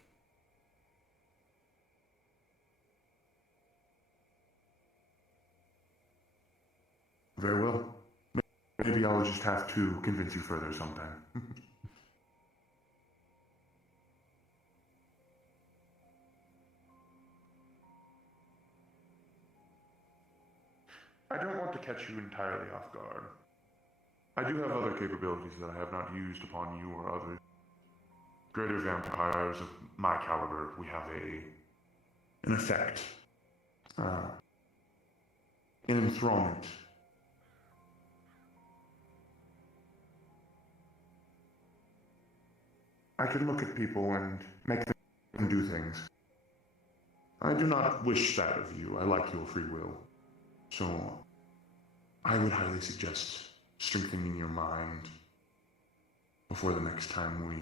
Very well. Maybe I'll just have to convince you further sometime. I don't want to catch you entirely off guard. I do have other capabilities that I have not used upon you or others. Greater vampires of my caliber, we have an effect. An enthrallment. I can look at people and make them do things. I do not wish that of you. I like your free will. So, I would highly suggest strengthening your mind before the next time we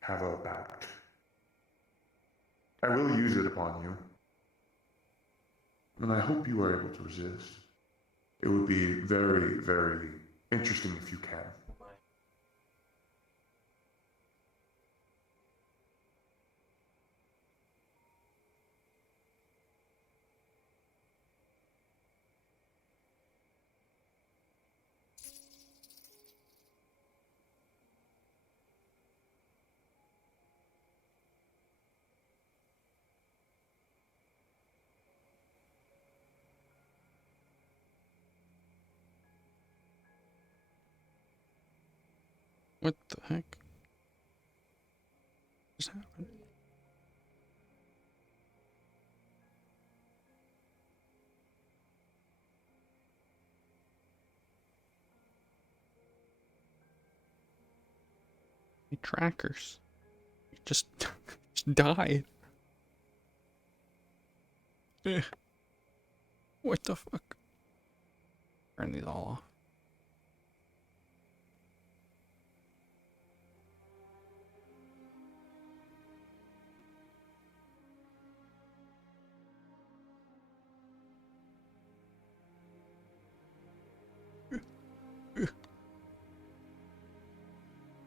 have a bout. I will use it upon you, and I hope you are able to resist. It would be very, very interesting if you can. What the heck just happened? My trackers just just died. Eh. What the fuck? Turn these all off.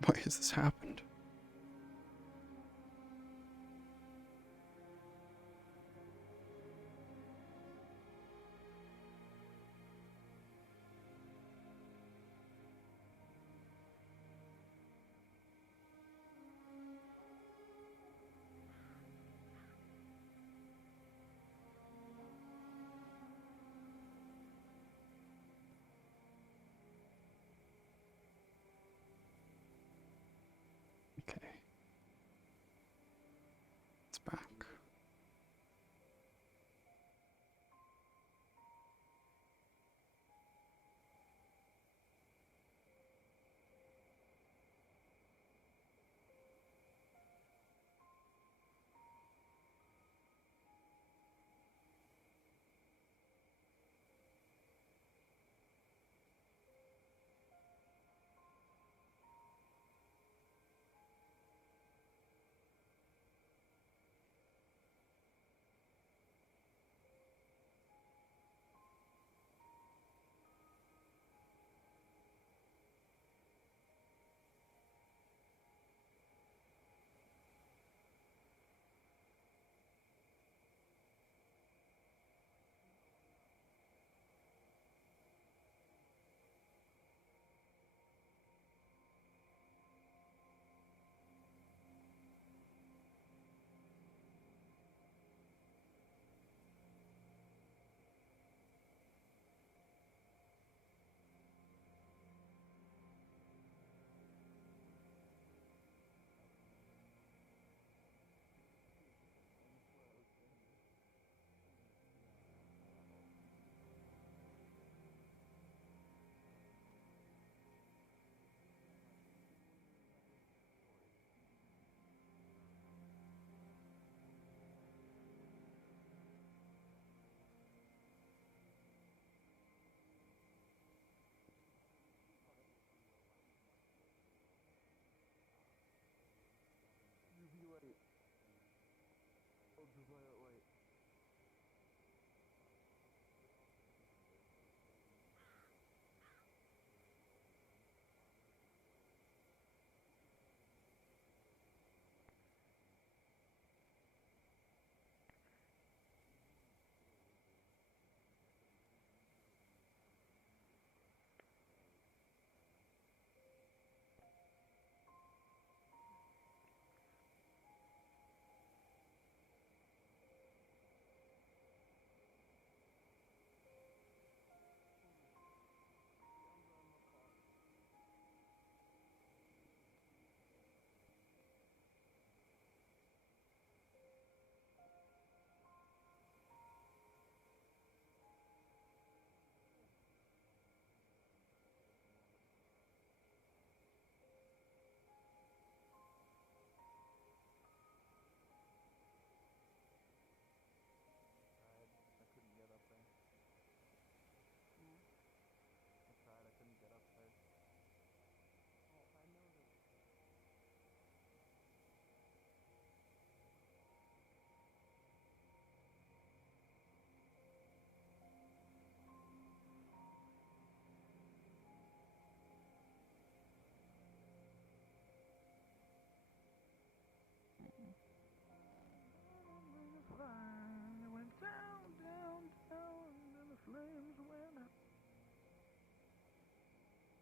Why has this happened?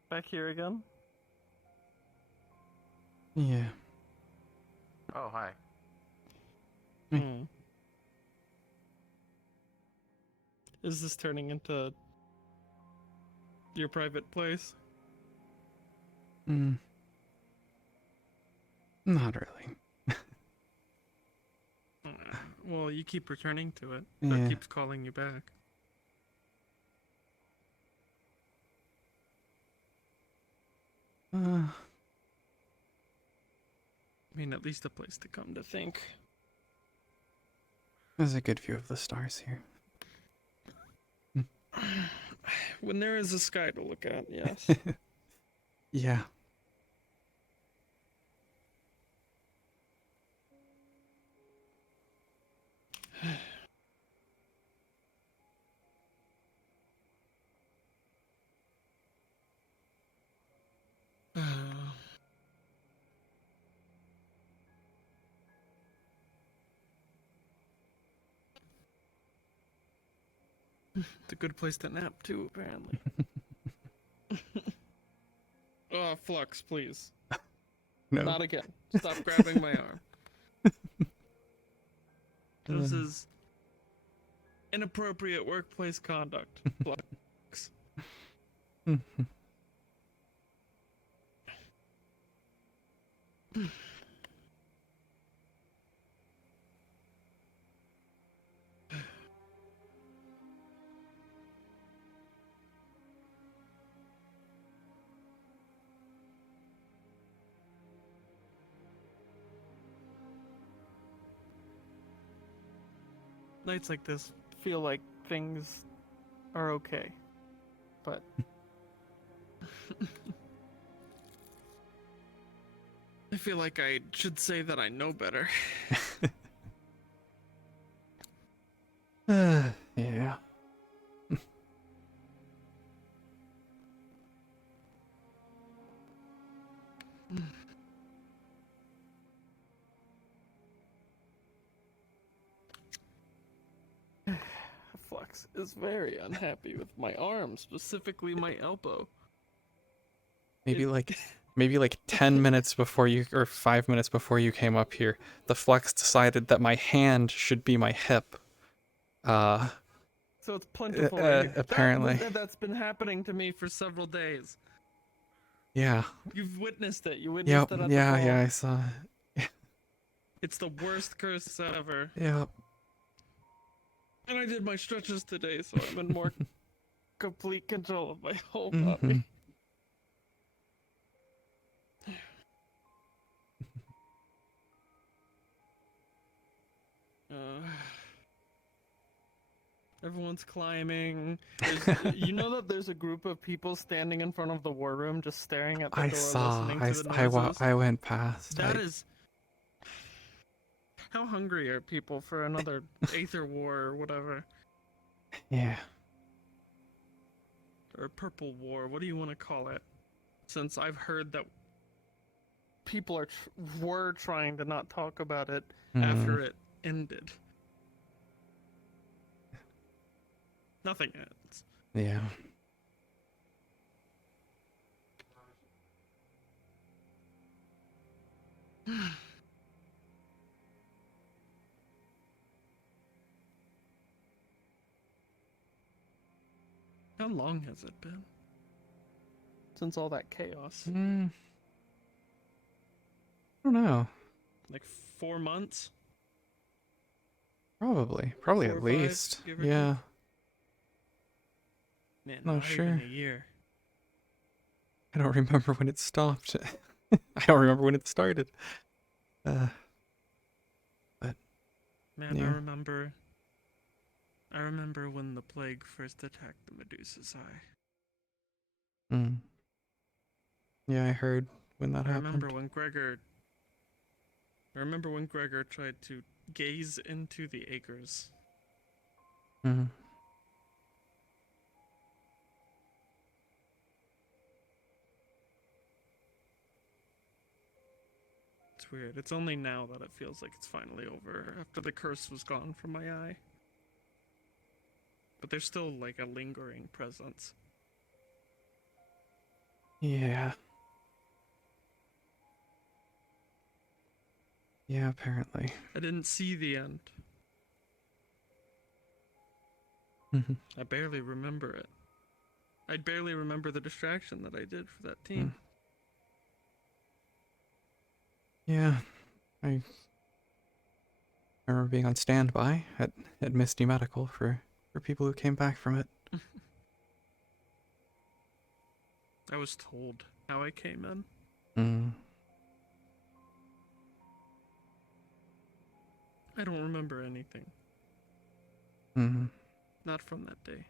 back here again? Yeah. Oh, hi. Hmm. Is this turning into your private place? Hmm. Not really. Well, you keep returning to it. Yeah. It keeps calling you back. I mean, at least a place to come to think. There's a good view of the stars here. When there is a sky to look at, yes. Yeah. It's a good place to nap too, apparently. Oh, Flux, please. No. Not again. Stop grabbing my arm. This is inappropriate workplace conduct, Flux. Nights like this feel like things are okay, but I feel like I should say that I know better. Yeah. Flux is very unhappy with my arm, specifically my elbow. Maybe like 10 minutes before you, or 5 minutes before you came up here, the Flex decided that my hand should be my hip. So it's plentiful right here. Apparently. That's been happening to me for several days. Yeah. You've witnessed it. You witnessed it at the Yeah, ball. yeah, I saw it. It's the worst curse ever. Yep. And I did my stretches today, so I'm in more complete control of my whole body. Everyone's climbing. You know that there's a group of people standing in front of the war room just staring at the door listening to the noises? I went past. That is... How hungry are people for another Aether War or whatever? Yeah. Or Purple War, what do you want to call it? Since I've heard that people were trying to not talk about it after it ended. Nothing ends. Yeah. How long has it been? Since all that chaos? I don't know. Like 4 months? Probably 4 or at 5, least. give or Yeah. Man, Not not sure. even a year. I don't remember when it stopped. I don't remember when it started. But Man, yeah. I remember when the plague first attacked the Medusa's Eye. Yeah, I heard when that I happened. remember when Gregor tried to gaze into the acres. It's weird. It's only now that it feels like it's finally over, after the curse was gone from my eye. But there's still like a lingering presence. Yeah. Yeah, apparently. I didn't see the end. I barely remember it. I barely remember the distraction that I did for that team. Yeah, I remember being on standby at Misty Medical for people who came back from it. I was told how I came in. I don't remember anything. Not from that day.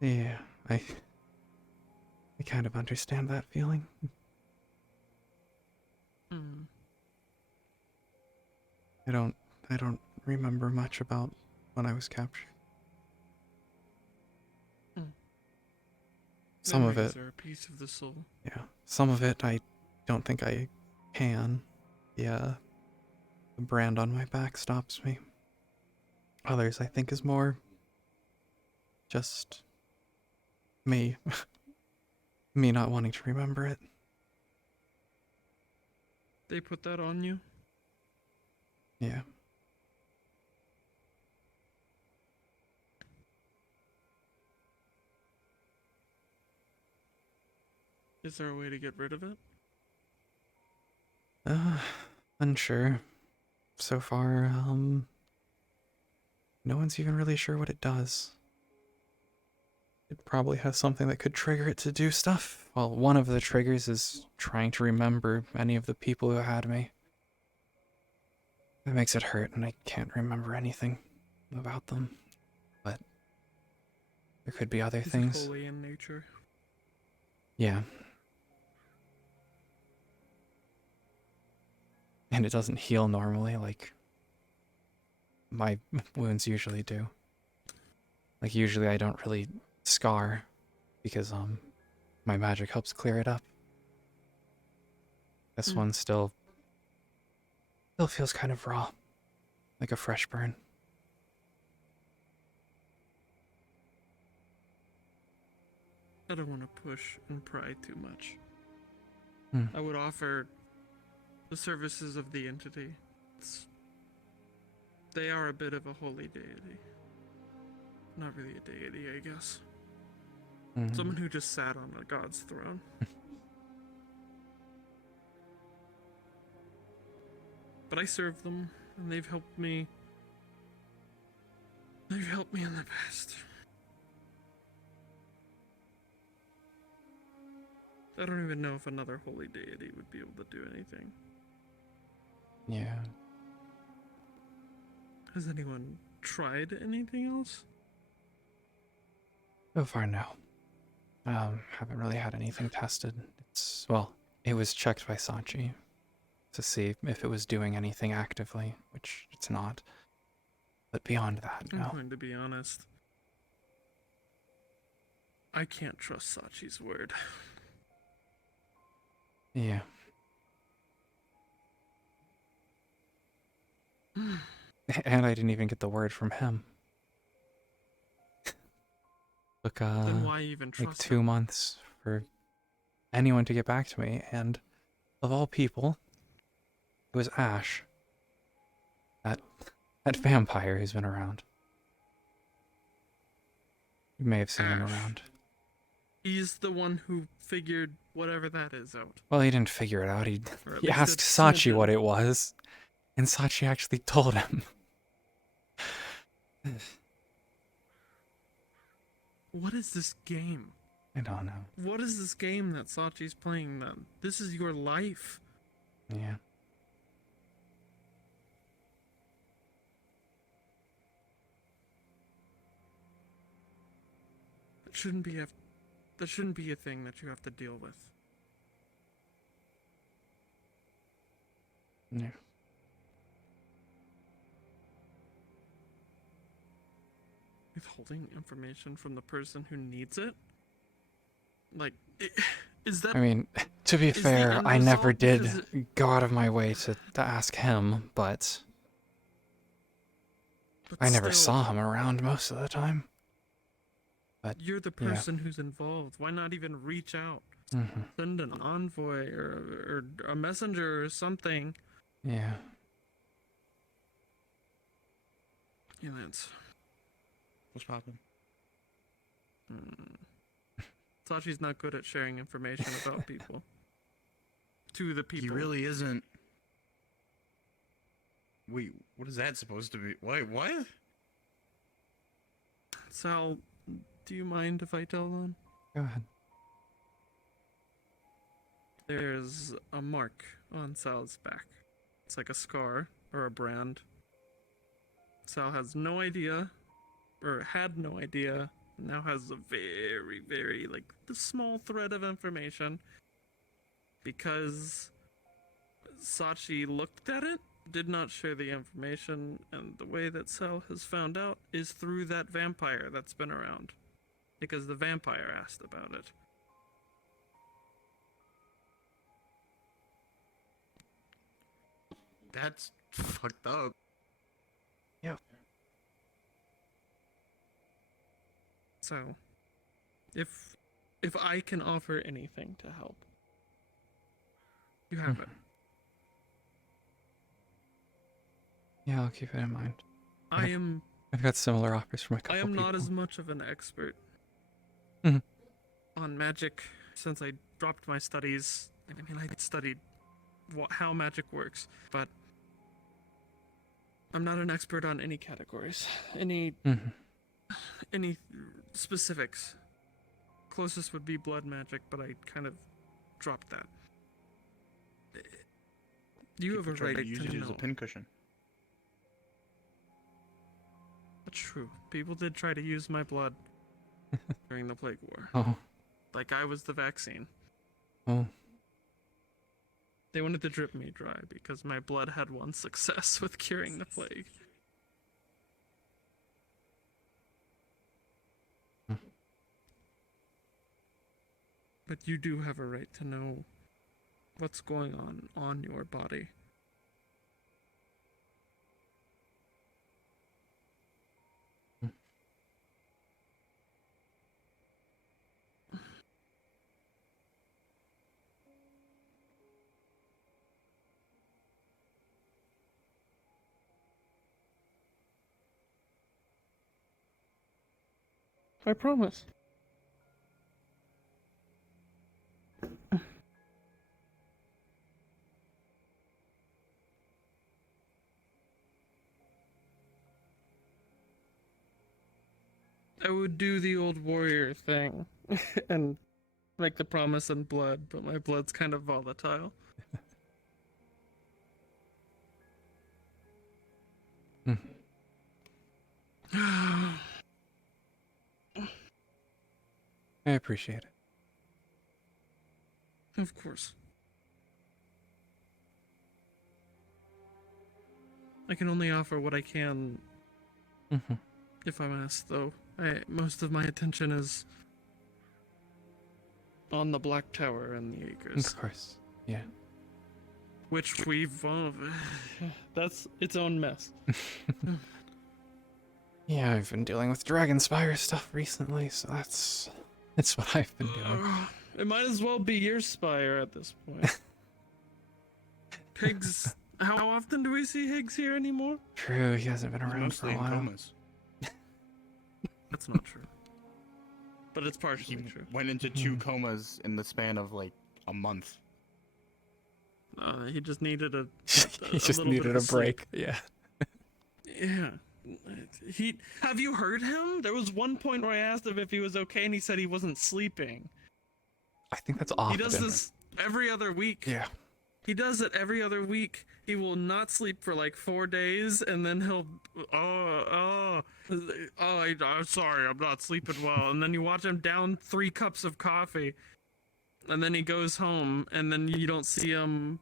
Yeah, I kind of understand that feeling. I don't remember much about when I was captured. Some of Memories it, are a piece of the soul. yeah, some of it I don't think I can. Yeah, the brand on my back stops me. Others I think is more just me. Me not wanting to remember it. They put that on you? Yeah. Is there a way to get rid of it? Unsure. So far, no one's even really sure what it does. It probably has something that could trigger it to do stuff. Well, one of the triggers is trying to remember any of the people who had me. That makes it hurt, and I can't remember anything about them. But there could be other Is things. it holy in nature? Yeah. And it doesn't heal normally like my wounds usually do. Like usually I don't really scar because my magic helps clear it up. This one still feels kind of raw, like a fresh burn. I don't want to push and pry too much. Hmm. I would offer the services of the entity. They are a bit of a holy deity. Not really a deity, I guess. Someone who just sat on a god's throne. But I serve them, and they've helped me. They've helped me in the past. I don't even know if another holy deity would be able to do anything. Yeah. Has anyone tried anything else? So far, no. Haven't really had anything tested. It was checked by Sachi to see if it was doing anything actively, which it's not. But beyond that, no. I'm going to be honest. I can't trust Sachi's word. Yeah. And I didn't even get the word from him. Took Then why even like trust 2 months for anyone to get back to me, and of all people, it was Ash. That vampire who's been around. You may have seen him around. He's the one who figured whatever that is out. Well, he didn't figure it out. He Or at he least asked it told Sachi him. what it was, and Sachi actually told him. What is this game? I don't know. What is this game that Sachi's playing then? This is your life. Yeah. That shouldn't be a thing that you have to deal with. Yeah. Withholding information from the person who needs it? Like, is that... I mean, to be is the fair, end I never result did because go out of my way to ask him, but I never still- saw him around most of the time. But You're the yeah. person who's involved. Why not even reach out? Mhm. Send an envoy or a messenger or something. Yeah. Yeah, Lance. What's poppin'? Sachi's not good at sharing information about people. To the people. He really isn't. Wait, what is that supposed to be? Wait, what? Sal, do you mind if I tell them? Go ahead. There's a mark on Sal's back. It's like a scar or a brand. Sal has no idea, or had no idea, now has a very, very, like, the small thread of information. Because Sachi looked at it, did not share the information, and the way that Sal has found out is through that vampire that's been around. Because the vampire asked about it. That's fucked up. Yeah. So, if I can offer anything to help, you have it. Yeah, I'll keep it in mind. I've got similar offers from a couple I am people. not as much of an expert Mhm. on magic since I dropped my studies. I mean, I studied how magic works, but I'm not an expert on any categories, any specifics. Closest would be blood magic, but I kind of dropped that. You have a People try right to use to it know. as a pincushion. That's true. People did try to use my blood during the Plague War. Oh. Like I was the vaccine. Oh. They wanted to drip me dry because my blood had one success with curing the plague. But you do have a right to know what's going on your body. I promise. I would do the old warrior thing and make the promise in blood, but my blood's kind of volatile. I appreciate it. Of course. I can only offer what I can if I'm asked, though. Most of my attention is on the Black Tower and the Acres. Of course, yeah. Which we've... that's its own mess. Yeah, I've been dealing with Dragonspire stuff recently, so that's what I've been doing. It might as well be your spire at this point. Higgs... How often do we see Higgs here anymore? True, he hasn't been He's around for mostly a in while. comas. That's not true. But it's partially He true. went into 2 comas in the span of like a month. He just needed a He just little bit needed a of sleep. break, yeah. Yeah. Have you heard him? There was one point where I asked him if he was okay and he said he wasn't sleeping. I think that's often. He does this every other week. Yeah. He does it every other week. He will not sleep for like 4 days, and then he'll, I'm sorry, I'm not sleeping well. And then you watch him down 3 cups of coffee, and then he goes home, and then you don't see him.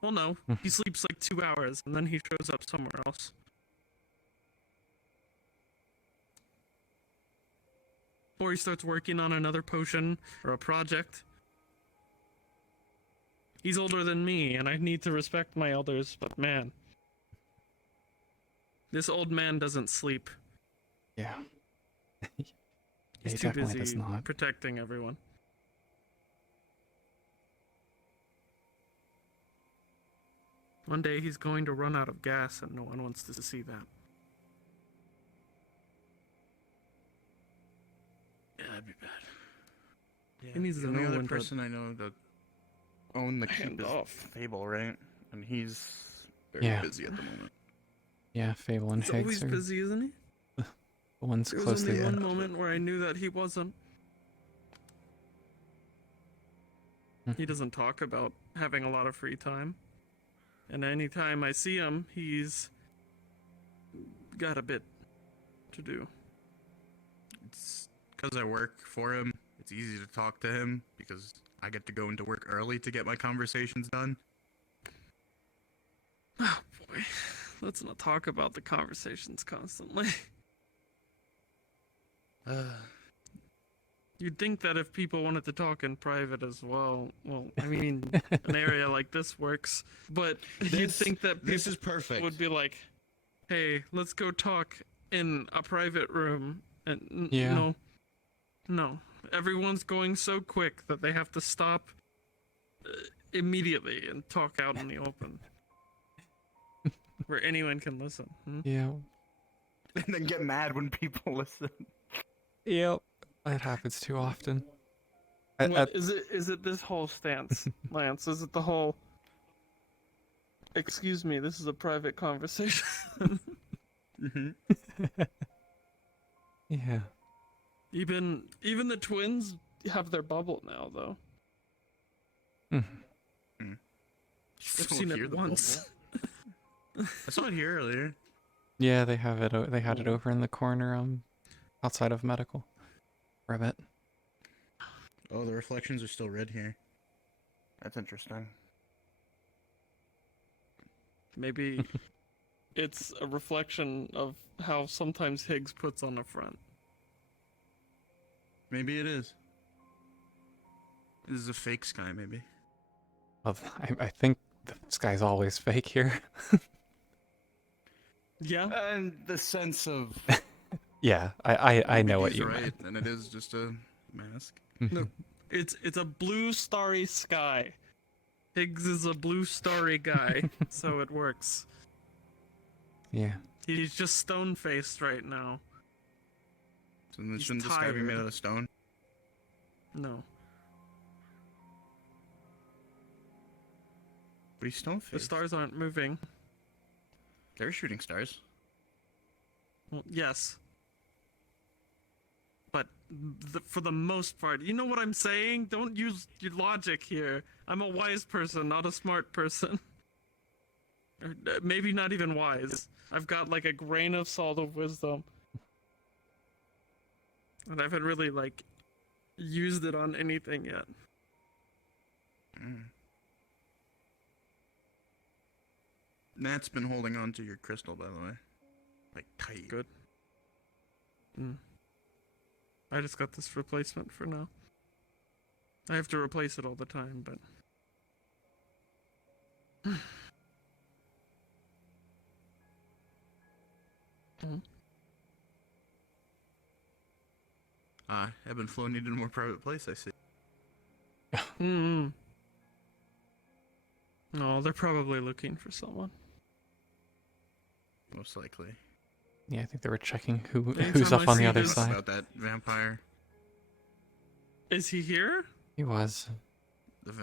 Well, no, he sleeps like 2 hours, and then he shows up somewhere else. Or he starts working on another potion or a project. He's older than me, and I need to respect my elders, but man. This old man doesn't sleep. Yeah. He He's too definitely busy does not. protecting everyone. One day he's going to run out of gas, and no one wants to see that. Yeah, that'd be bad. Yeah, He needs the to only know other when to person I know that own the hand keep is off. Fable, right? And he's very Yeah. busy at the moment. Yeah, Fable and He's Higgs always are busy, isn't he? the ones There was closely only one linked. moment where I knew that he wasn't. He doesn't talk about having a lot of free time. And anytime I see him, he's got a bit to do. It's because I work for him. It's easy to talk to him because I get to go into work early to get my conversations done. Oh boy, let's not talk about the conversations constantly. You'd think that if people wanted to talk in private as well, I mean, an area like this works, but you'd think that this people is perfect. would be like, hey, let's go talk in a private room. And Yeah. no, everyone's going so quick that they have to stop immediately and talk out in the open. Where anyone can listen. Yeah. And then get mad when people listen. Yep. That happens too often. Is it this whole stance, Lance? Is it the whole excuse me, this is a private conversation? Yeah. Even the twins have their bubble now though. Mm-hmm. I've seen it once. I saw it here earlier. Yeah, they have it. They had it over in the corner, outside of medical, for a bit. Oh, the reflections are still red here. That's interesting. Maybe it's a reflection of how sometimes Higgs puts on the front. Maybe it is. This is a fake sky, maybe. Well, I think the sky's always fake here. Yeah. And the sense of Yeah, I know what he's you right, meant. and it is just a mask. No, it's a blue starry sky. Higgs is a blue starry guy, so it works. Yeah. He's just stone faced right now. So then He's shouldn't the sky be made tired. out of stone? No. But he's stone The faced. stars aren't moving. They're shooting stars. Well, yes. But for the most part, you know what I'm saying? Don't use your logic here. I'm a wise person, not a smart person. Or, maybe not even wise. I've got like a grain of salt of wisdom. And I haven't really like used it on anything yet. Nat's been holding on to your crystal, by the way. Like, tight. Good. I just got this replacement for now. I have to replace it all the time, but... Ebb and Flow needed a more private place, I see. No, they're probably looking for someone. Most likely. Yeah, I think they were checking who's Anytime up I on the see other this- side. About that vampire. Is he here? He was.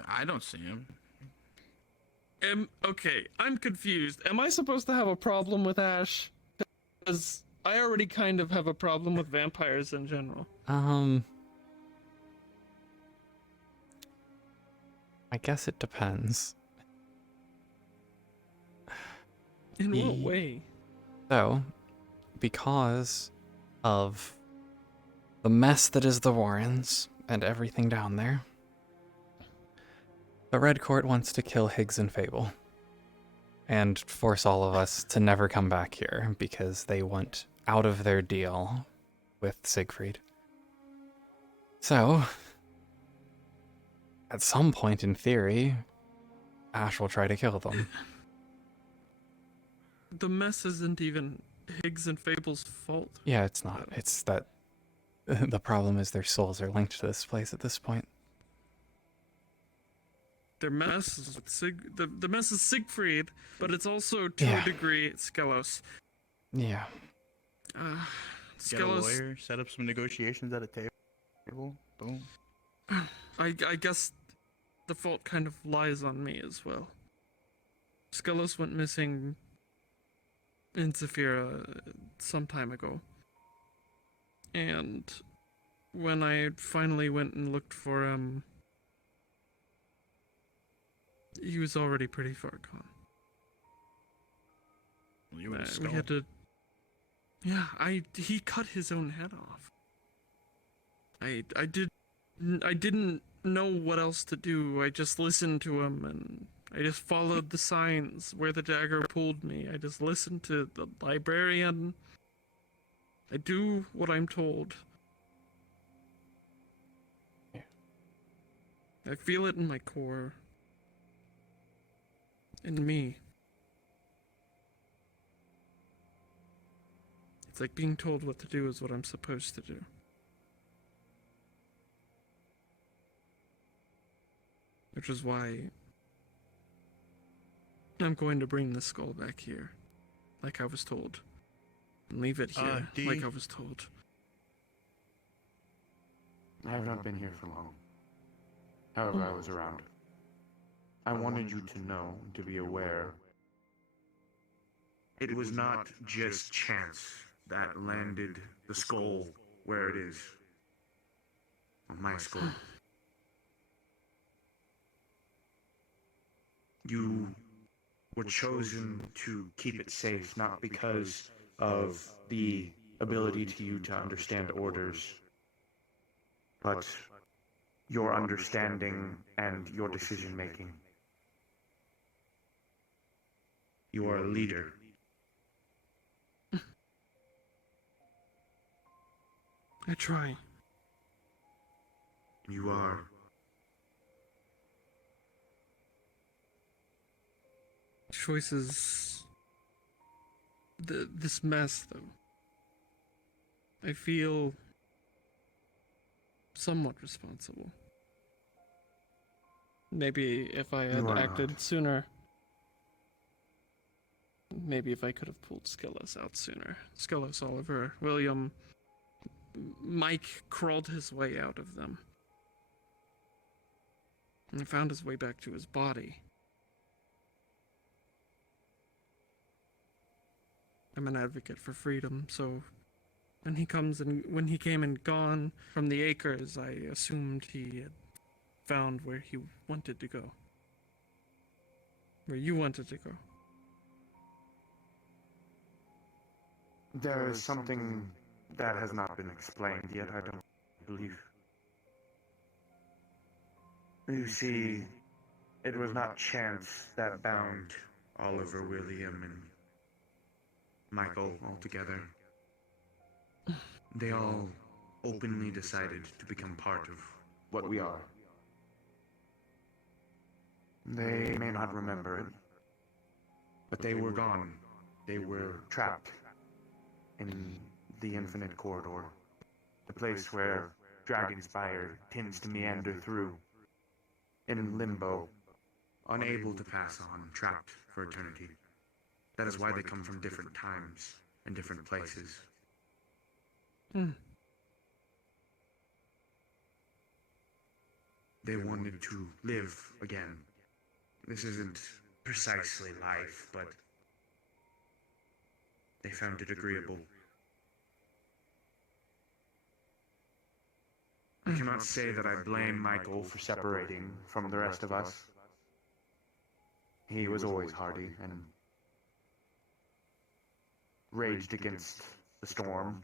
I don't see him. Okay, I'm confused. Am I supposed to have a problem with Ash? Because I already kind of have a problem with vampires in general. I guess it depends. In what way? So, because of the mess that is the Warrens and everything down there, the Red Court wants to kill Higgs and Fable and force all of us to never come back here because they want out of their deal with Siegfried. So, at some point in theory, Ash will try to kill them. The mess isn't even Higgs and Fable's fault. Yeah, it's not. It's that The problem is their souls are linked to this place at this point. Their mess is with the mess is Siegfried, but it's also to Yeah. a degree Skelos. Yeah. Get a Skelos. lawyer, set up some negotiations at a table. Boom. I guess the fault kind of lies on me as well. Skelos went missing in Zephyra some time ago. And when I finally went and looked for him, he was already pretty far gone. Well, you would have We had to. Yeah, he cut his own head off. I didn't know what else to do. I just listened to him and I just followed the signs where the dagger pulled me. I just listened to the librarian. I do what I'm told. I feel it in my core. In me. It's like being told what to do is what I'm supposed to do. Which is why I'm going to bring the skull back here, like I was told. And leave it here, D? like I was told. I have not been here for long. However, I was around. I wanted you to know, to be aware. It was not just chance that landed the skull where it is. On my skull. You were chosen to keep it safe, not because of the ability to you to understand orders, but your understanding and your decision making. You are a leader. I try. You are. Choices. This mess, though. I feel somewhat responsible. Maybe if I had You are acted not. sooner. Maybe if I could have pulled Skelos out sooner. Skelos, Oliver, William. Mike crawled his way out of them. And found his way back to his body. I'm an advocate for freedom, so when he came and gone from the acres, I assumed he had found where he wanted to go. Where you wanted to go. There is something that has not been explained yet, I don't believe. You see, it was not chance that bound Oliver, William, and Michael all together. They all openly decided to become part of what we are. They may not remember it, but they were gone. They were trapped in the infinite corridor, the place where Dragonspire tends to meander through, in limbo, unable to pass on, trapped for eternity. That is why they come from different times and different places. They wanted to live again. This isn't precisely life, but they found it agreeable. I cannot say that I blame Michael for separating from the rest of us. He was always hardy and raged against the storm.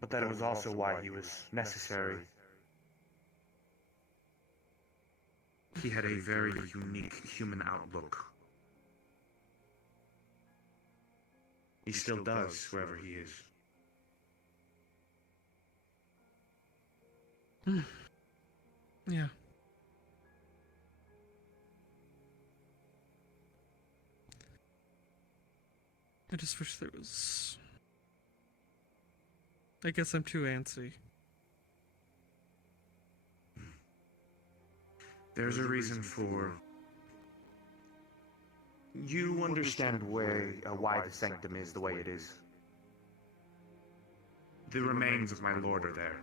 But that was also why he was necessary. He had a very unique human outlook. He still does, wherever he is. Yeah. I just wish there was I guess I'm too antsy. There's a reason for... You understand why the sanctum is the way it is. The remains of my lord are there.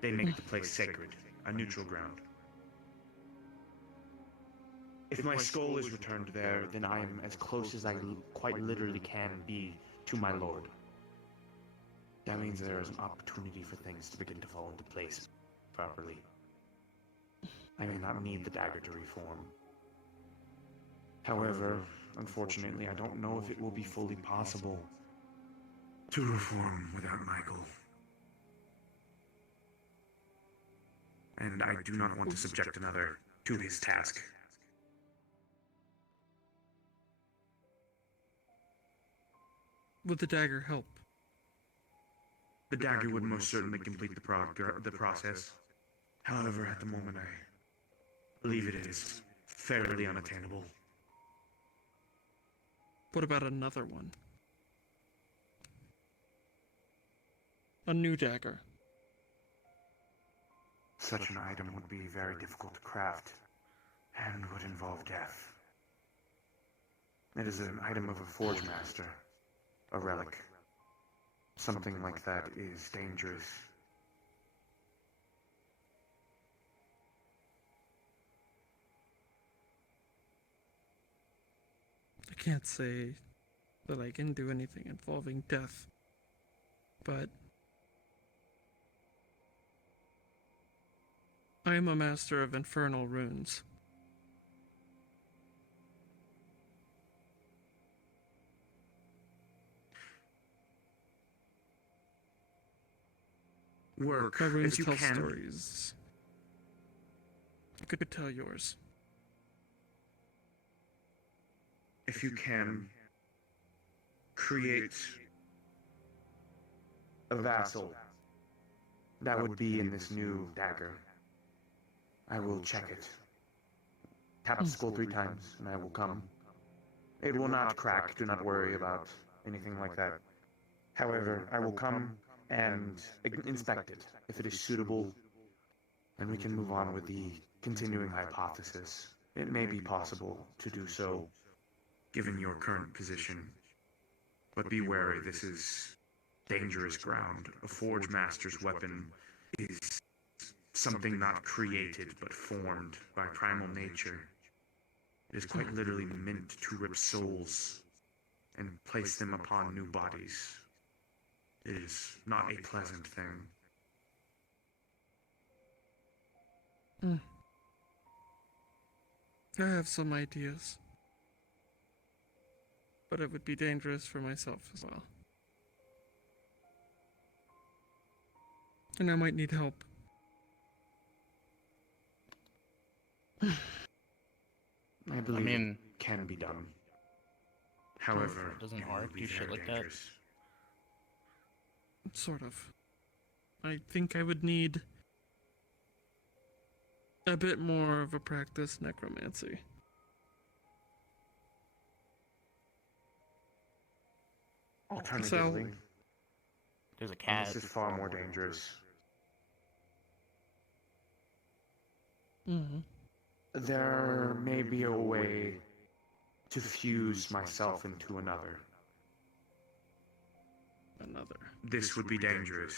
They make the place sacred, a neutral ground. If my skull is returned there, then I am as close as I quite literally can be to my lord. That means there is an opportunity for things to begin to fall into place properly. I may not need the dagger to reform. However, unfortunately, I don't know if it will be fully possible to reform without Michael. And I do not want to subject another to his task. Would the dagger help? The dagger would most certainly complete the process. However, at the moment, I believe it is fairly unattainable. What about another one? A new dagger. Such an item would be very difficult to craft, and would involve death. It is an item of a forge master, a relic. Something like that is dangerous. I can't say that I can do anything involving death, but I am a master of infernal runes. Work My runes if you tell can. stories. I could tell yours. If you can create a vassal, that would be in this new dagger. I will check it. Tap the skull 3 times, and I will come. It will not crack, do not worry about anything like that. However, I will come and inspect it. If it is suitable, then we can move on with the continuing hypothesis. It may be possible to do so, given your current position. But be wary, this is dangerous ground. A forge master's weapon is something not created, but formed by primal nature. It is quite literally meant to rip souls and place them upon new bodies. It is not a pleasant thing. I have some ideas, but it would be dangerous for myself as well. And I might need help. I believe it can be done. However, doesn't it will art be do shit very like that? dangerous. Sort of. I think I would need a bit more of a practice necromancy. Alternatively, There's a and cat. this is far more dangerous. Mm-hmm. There may be a way to fuse myself into another. This would be dangerous.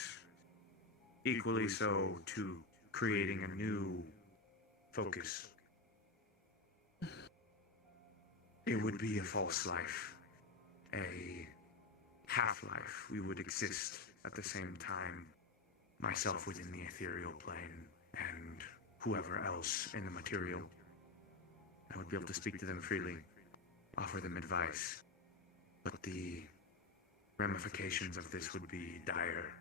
Equally so to creating a new focus. It would be a false life. A half-life. We would exist at the same time. Myself within the ethereal plane, and whoever else in the material. I would be able to speak to them freely, offer them advice. But the ramifications of this would be dire.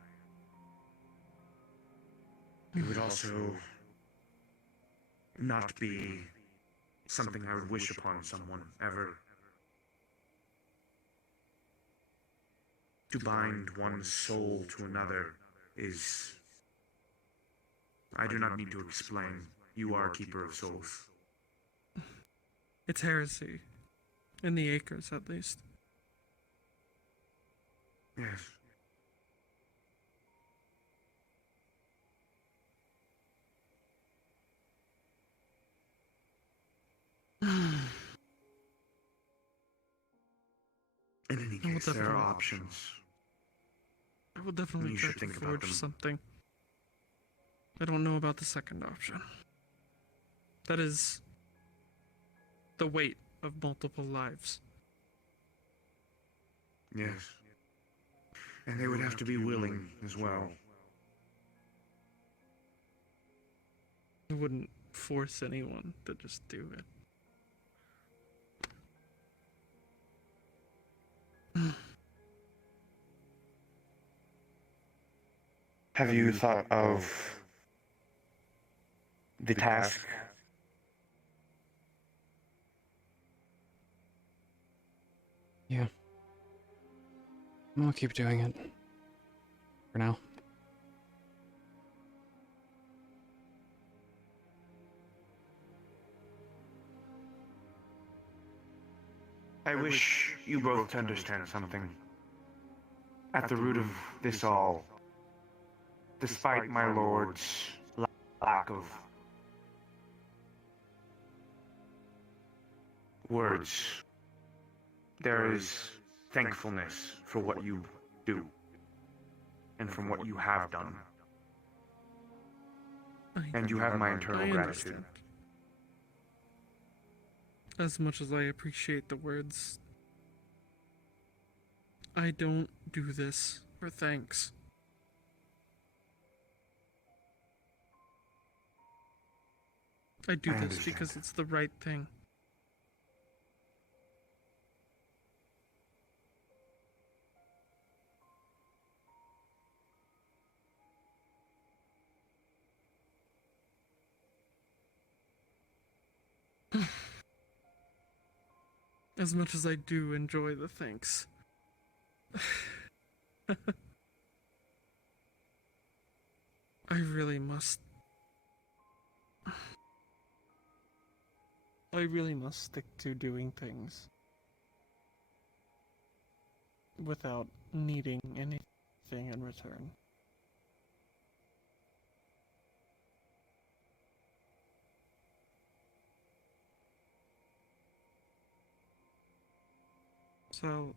It would also not be something I would wish upon someone, ever. To bind one soul to another is... I do not need to explain. You are a keeper of souls. It's heresy. In the acres, at least. Yes. In any I will case, there are definitely- options. I will definitely You try should to think about forge them. something. I don't know about the second option. That is the weight of multiple lives. Yes. And they would have to be willing as well. I wouldn't force anyone to just do it. Have you thought of the task? Yeah. I'll keep doing it. For now. I wish you both to understand something. At the root of this all, despite my lord's lack of words, there is thankfulness for what you do and from what you have done. And you have my eternal I gratitude. understand. As much as I appreciate the words, I don't do this for thanks. I do I this understand. because it's the right thing. As much as I do enjoy the thanks. I really must. I really must stick to doing things without needing anything in return. So,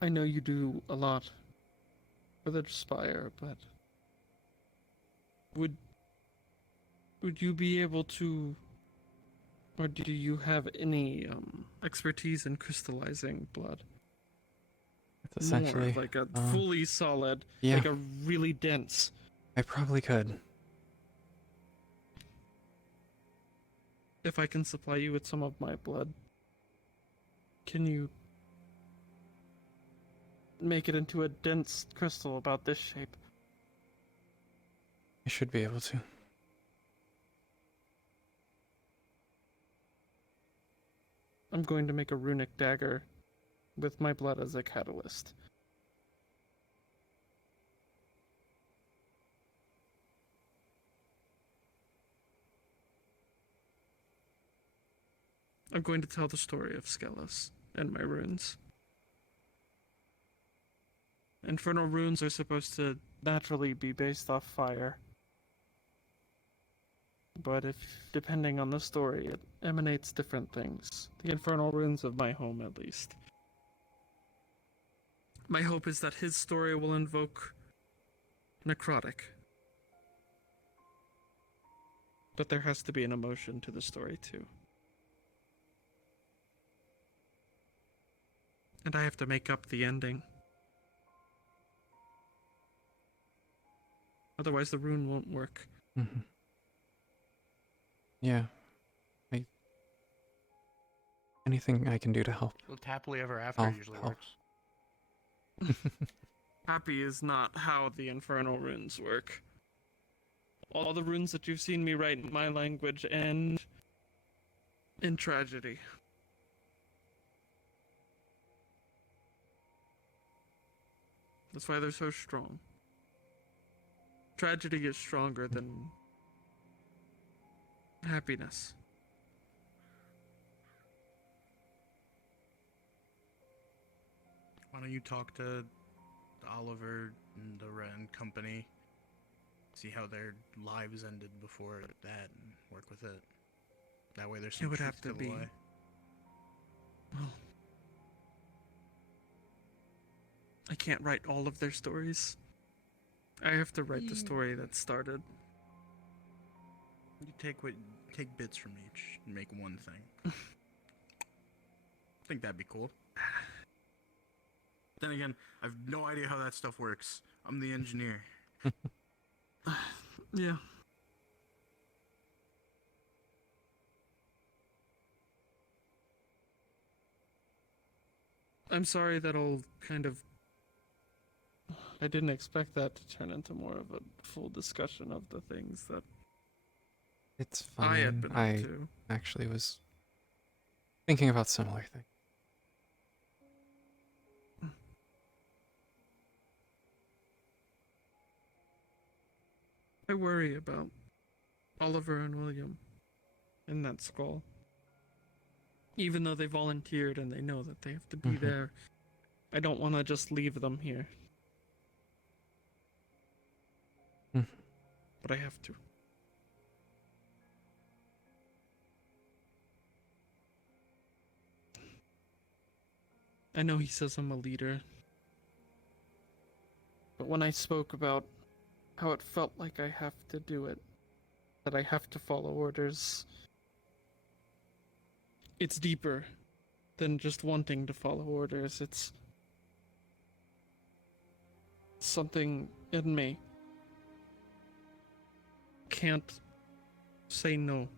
I know you do a lot for the Spire, but would you be able to, or do you have any expertise in crystallizing blood? It's essentially More like a fully solid, yeah. like a really dense. I probably could. If I can supply you with some of my blood, can you make it into a dense crystal about this shape? I should be able to. I'm going to make a runic dagger with my blood as a catalyst. I'm going to tell the story of Skelos and my runes. Infernal runes are supposed to naturally be based off fire. But depending on the story, it emanates different things. The infernal runes of my home, at least. My hope is that his story will invoke necrotic. But there has to be an emotion to the story, too. And I have to make up the ending. Otherwise the rune won't work. Mm-hmm. Yeah. Anything I can do to help. Well, happily ever after usually works. Happy is not how the infernal runes work. All the runes that you've seen me write in my language end in tragedy. That's why they're so strong. Tragedy is stronger than happiness. Why don't you talk to Oliver and the Ren company, see how their lives ended before that, and work with it. That way there's some It would truth have to the be lie. I can't write all of their stories. I have to write the story that started. You take bits from each and make one thing. I think that'd be cool. Then again, I have no idea how that stuff works. I'm the engineer. Yeah. I'm sorry that all kind of... I didn't expect that to turn into more of a full discussion of the things that It's I had fine. been I up to. actually was thinking about similar things. I worry about Oliver and William in that skull. Even though they volunteered and they know that they have to be there, I don't want to just leave them here. But I have to. I know he says I'm a leader. But when I spoke about how it felt like I have to do it, that I have to follow orders, it's deeper than just wanting to follow orders. It's something in me can't say no.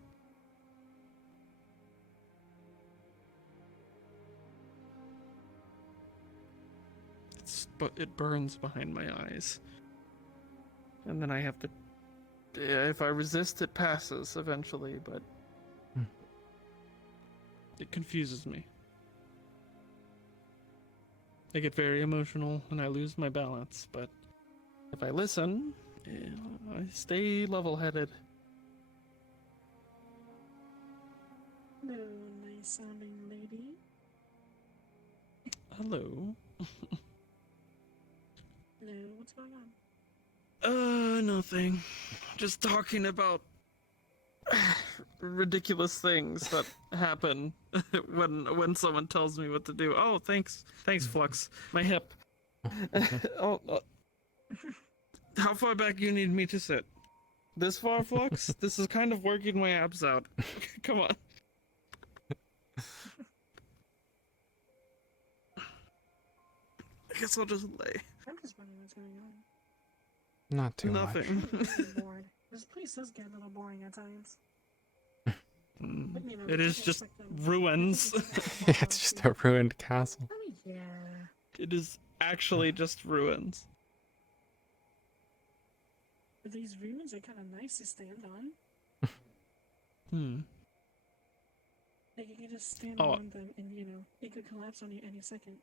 But it burns behind my eyes. And then I have to... If I resist, it passes eventually, but... It confuses me. I get very emotional and I lose my balance, but if I listen, I stay level-headed. Hello, nice sounding lady. Hello. Hello, what's going on? Nothing. Just talking about ridiculous things that happen when someone tells me what to do. Oh, thanks, Flux. My hip. How far back you need me to sit? This far, Flux? This is kind of working my abs out. Come on. I guess I'll just lay. I'm just wondering what's going on. Not too Nothing. I'm really bored. This place does get a little boring at times. It is just ruins. Yeah, it's just a ruined castle. Oh yeah. It is actually just ruins. But these ruins are kind of nice to stand on. Like you can just stand on them and, you know, it could collapse on you any second.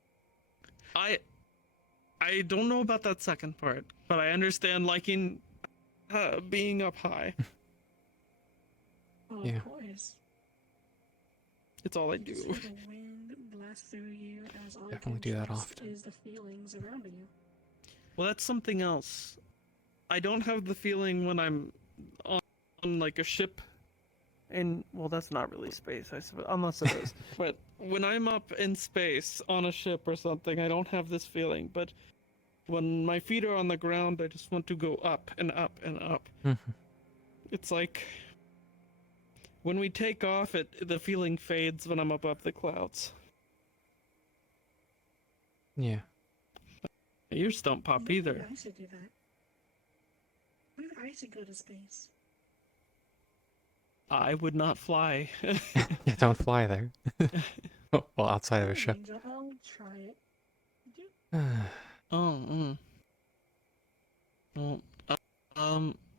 I don't know about that second part, but I understand liking being up high. Oh, Yeah. of course. It's all I You do. just feel the wind blast through you as all Definitely you do can that trust often. is the feelings around you. Well, that's something else. I don't have the feeling when I'm on like a ship, and well, that's not really space, I suppose, unless it is. But when I'm up in space on a ship or something, I don't have this feeling. But when my feet are on the ground, I just want to go up and up and up. It's like when we take off, the feeling fades when I'm above the clouds. Yeah. Yours don't pop either. I should do that. What if I should go to space? I would not fly. Yeah, don't fly there. Well, outside of a ship. Angel, I'll try it.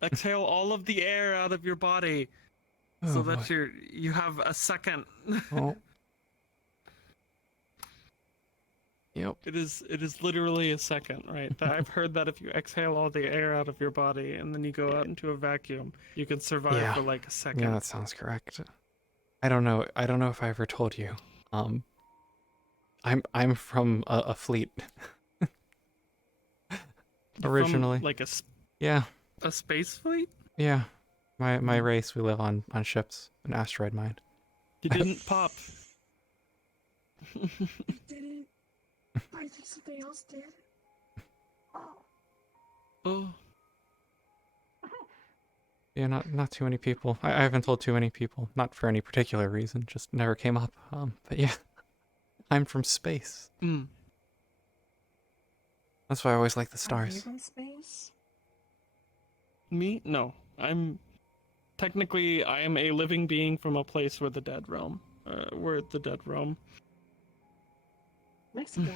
Exhale all of the air out of your body, so that you have a second. Oh. Yep. It is literally a second, right? I've heard that if you exhale all the air out of your body and then you go out into a vacuum, you can survive for like a second. Yeah, that sounds correct. I don't know if I ever told you. I'm from a fleet. Originally. From, like a space fleet? Yeah. My race, we live on ships, an asteroid mine. You didn't pop. I didn't. I think something else did. Oh. Yeah, not too many people. I haven't told too many people, not for any particular reason, just never came up. But yeah, I'm from space. Mm. That's why I always like the Are you stars. from space? Me? No. Technically, I am a living being from a place where the dead roam. Where the dead roam. Mexico.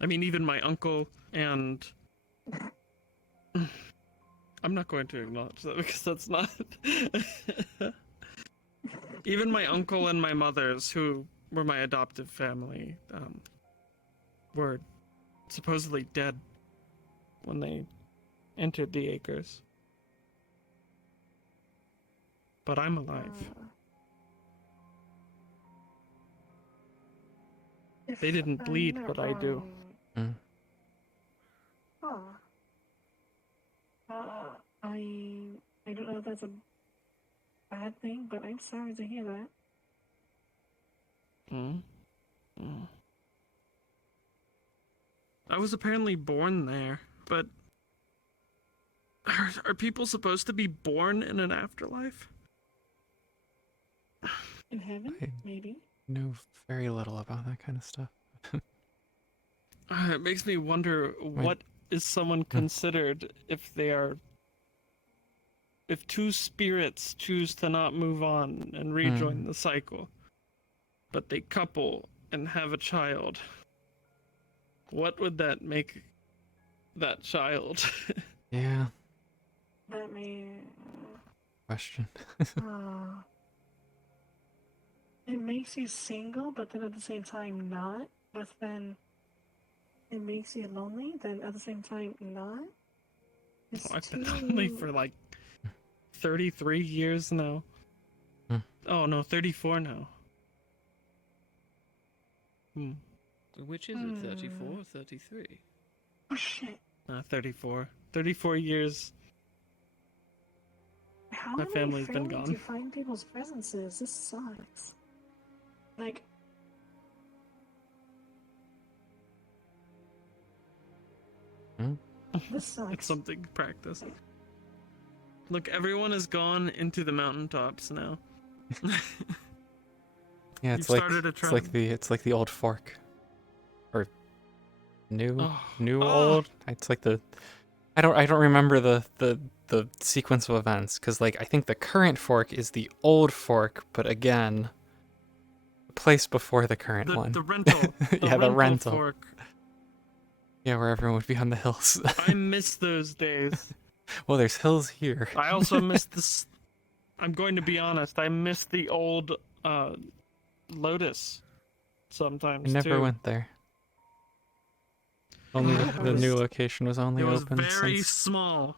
I mean, even my uncle and... I'm not going to acknowledge that because that's not... Even my uncle and my mother's, who were my adoptive family, were supposedly dead when they entered the acres. But I'm alive. They didn't bleed, but I do. Mm. I don't know if that's a bad thing, but I'm sorry to hear that. I was apparently born there, but are people supposed to be born in an afterlife? In heaven, I maybe. know very little about that kind of stuff. It makes me wonder what is someone considered if they are... If two spirits choose to not move on and rejoin the cycle, but they couple and have a child, what would that make that child? Yeah. That may... Question. It makes you single, but then at the same time not. But then it makes you lonely, then at the same time not. I've been lonely for like 33 years now. Oh no, 34 now. Which is it, 34 or 33? Oh shit. 34. 34 years. How My am family's I been failing gone. to find people's presences? This sucks. Like... This sucks. It's something to practice. Look, everyone has gone into the mountaintops now. Yeah, You've started a trend. it's like the old fork, or new old. It's like the I don't remember the sequence of events because like I think the current fork is the old fork, but again, place before the current one. The rental. Yeah, the rental. Fork. Yeah, where everyone would be on the hills. I miss those days. Well, there's hills here. I also miss this. I'm going to be honest. I miss the old Lotus sometimes I never too. went there. Only the new location was only open It was very since... small.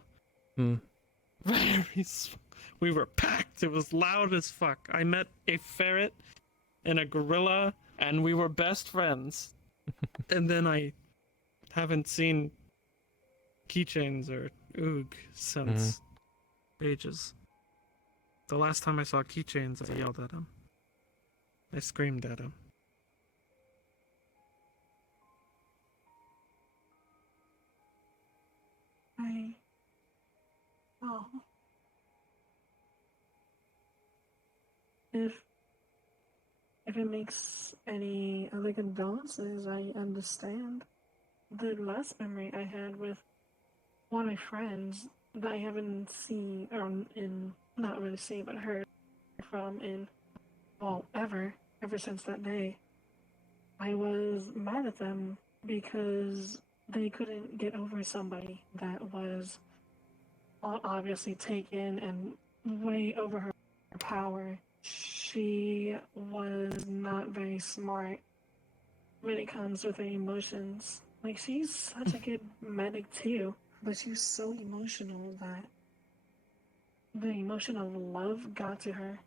Very small. We were packed. It was loud as fuck. I met a ferret and a gorilla, and we were best friends. And then I haven't seen keychains or Oog since ages. The last time I saw keychains, I yelled at him. I screamed at him. If it makes any other condolences, I understand. The last memory I had with one of my friends that I haven't seen, or not really seen, but heard from ever since that day, I was mad at them because they couldn't get over somebody that was obviously taken and way over her power. She was not very smart when it comes with her emotions. Like, she's such a good medic too, but she's so emotional that the emotion of love got to her.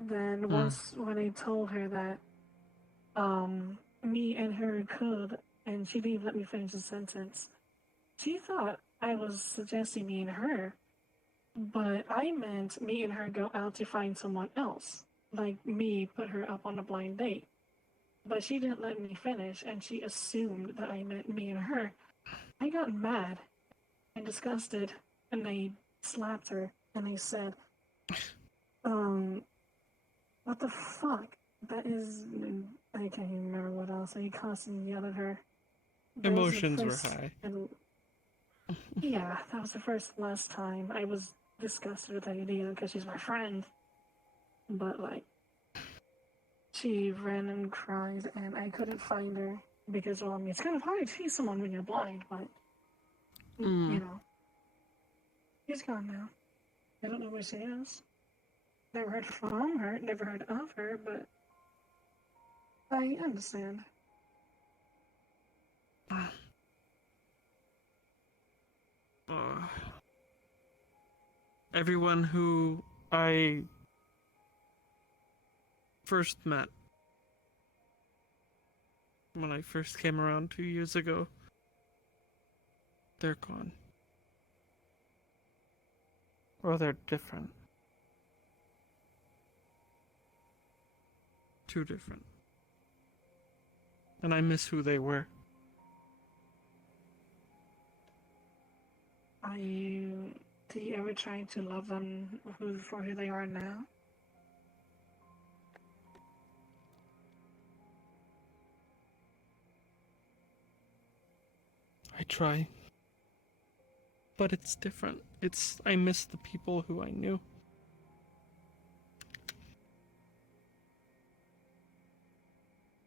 Then once when I told her that me and her could, and she didn't let me finish the sentence, she thought I was suggesting me and her, but I meant me and her go out to find someone else. like me, put her up on a blind date. But she didn't let me finish, and she assumed that I meant me and her. I got mad and disgusted, and I slapped her, and I said, what the fuck? That is, I can't even remember what else. I constantly yelled at her. That was the Emotions were first high. Yeah, that was the first and last time I was disgusted with the idea because she's my friend. But, like, she ran and cried, and I couldn't find her because, well, I mean, it's kind of hard to see someone when you're blind, but, you know, she's gone now. I don't know where she is. Never heard from her, never heard of her, but I understand. Everyone who I first met when I first came around 2 years ago, they're gone. Or they're different. Too different. And I miss who they were. Do you ever try to love them for who they are now? I try. But it's different. I miss the people who I knew.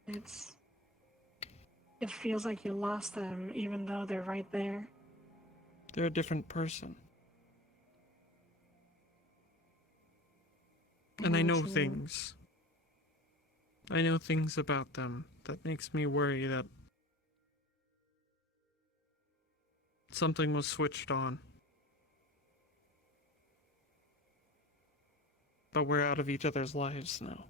It feels like you lost them even though they're right there. They're a different person. And I know things. I know things about them that makes me worry that something was switched on. But we're out of each other's lives now.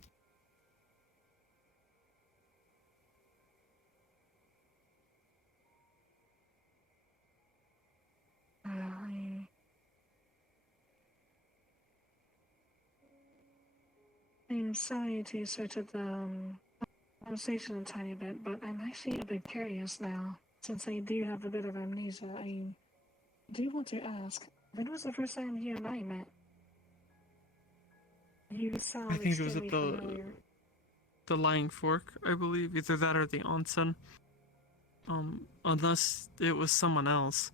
I'm sorry to switch at the conversation a tiny bit, but I'm actually a bit curious now. Since I do have a bit of amnesia, I do want to ask, when was the first time you and I met? You sound I think it was at extremely familiar. the Lying Fork, I believe. Either that or the onsen. Unless it was someone else.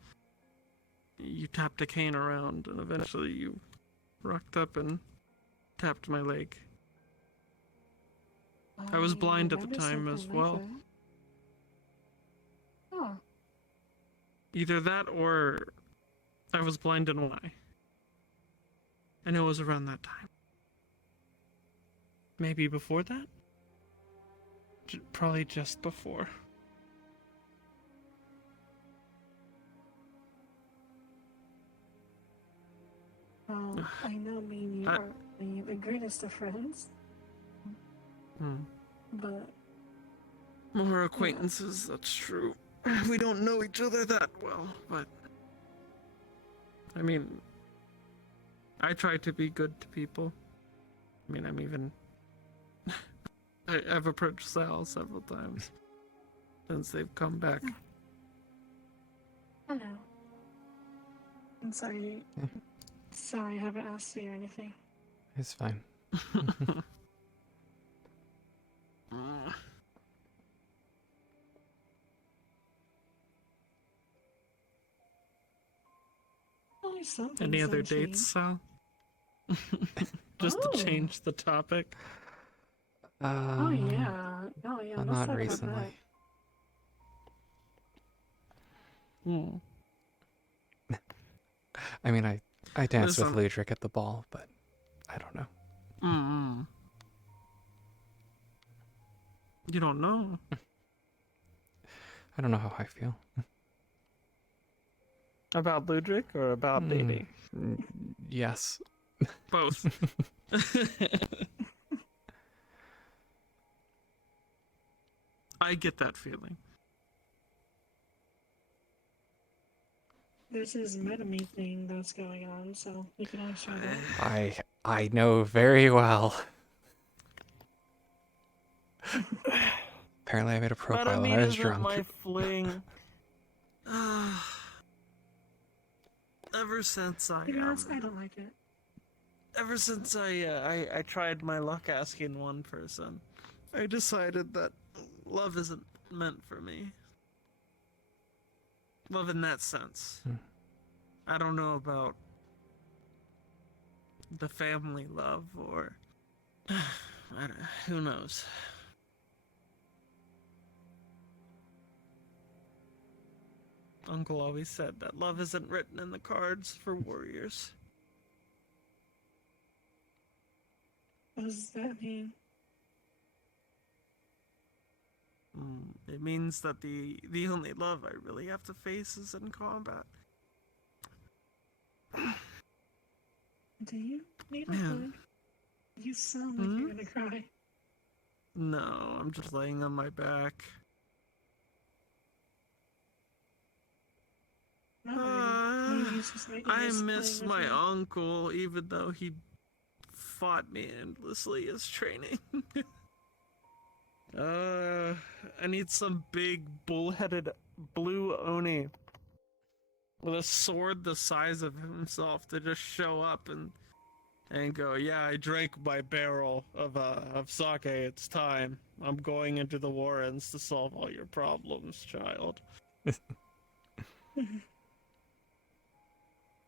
You tapped a cane around and eventually you rocked up and tapped my leg. I was blind at the remember time as something like well. that. Oh, Either that or I was blind in one eye. I know it was around that time. Maybe before that? Probably just before. well, I know me and you are the greatest of friends, but More acquaintances, that's true. We don't know each other that well, but I mean, I try to be good to people. I mean, I'm even I've approached Sal several times since they've come back. hello. I'm sorry. Sorry, I haven't asked you or anything. It's fine. Only some Any things other don't change. dates, Sal? Just to change the topic. Oh yeah. Oh yeah. Let's Not talk recently. about that. I mean, I danced with Listen. Ludric at the ball, but I don't know. You don't know. I don't know how I feel. About Ludric or about dating? Yes. Both. I get that feeling. There's this metame thing that's going on, so we can always try that. I know very well. Apparently I made a profile and Metamine I was isn't drunk. my fling. Ever since To be honest, I don't like it. Ever since I tried my luck asking one person, I decided that love isn't meant for me. Love in that sense. I don't know about the family love or who knows. Uncle always said that love isn't written in the cards for warriors. What does that mean? It means that the only love I really have to face is in combat. Do you need a Man. hug? You sound like you're gonna cry. No, I'm just laying on my back. I miss my uncle, even though he fought me endlessly as training. I need some big bull-headed blue Oni with a sword the size of himself to just show up and go, yeah, I drank my barrel of sake, it's time. I'm going into the Warrens to solve all your problems, child.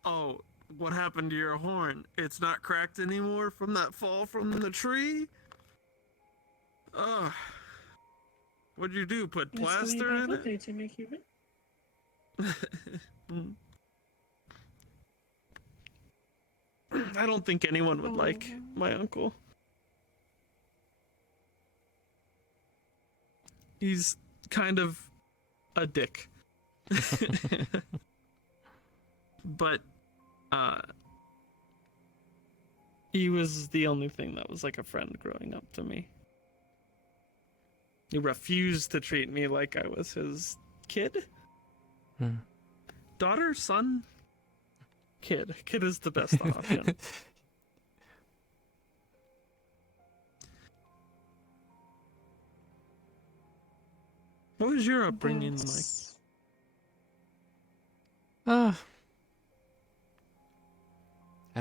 Oh, what happened to your horn? It's not cracked anymore from that fall from the tree? Ugh. What'd you do, put plaster in it? To make you I don't think anyone would like my uncle. He's kind of a dick. But, he was the only thing that was like a friend growing up to me. He refused to treat me like I was his kid. Daughter, son, kid. Kid is the best option. What was your upbringing like? I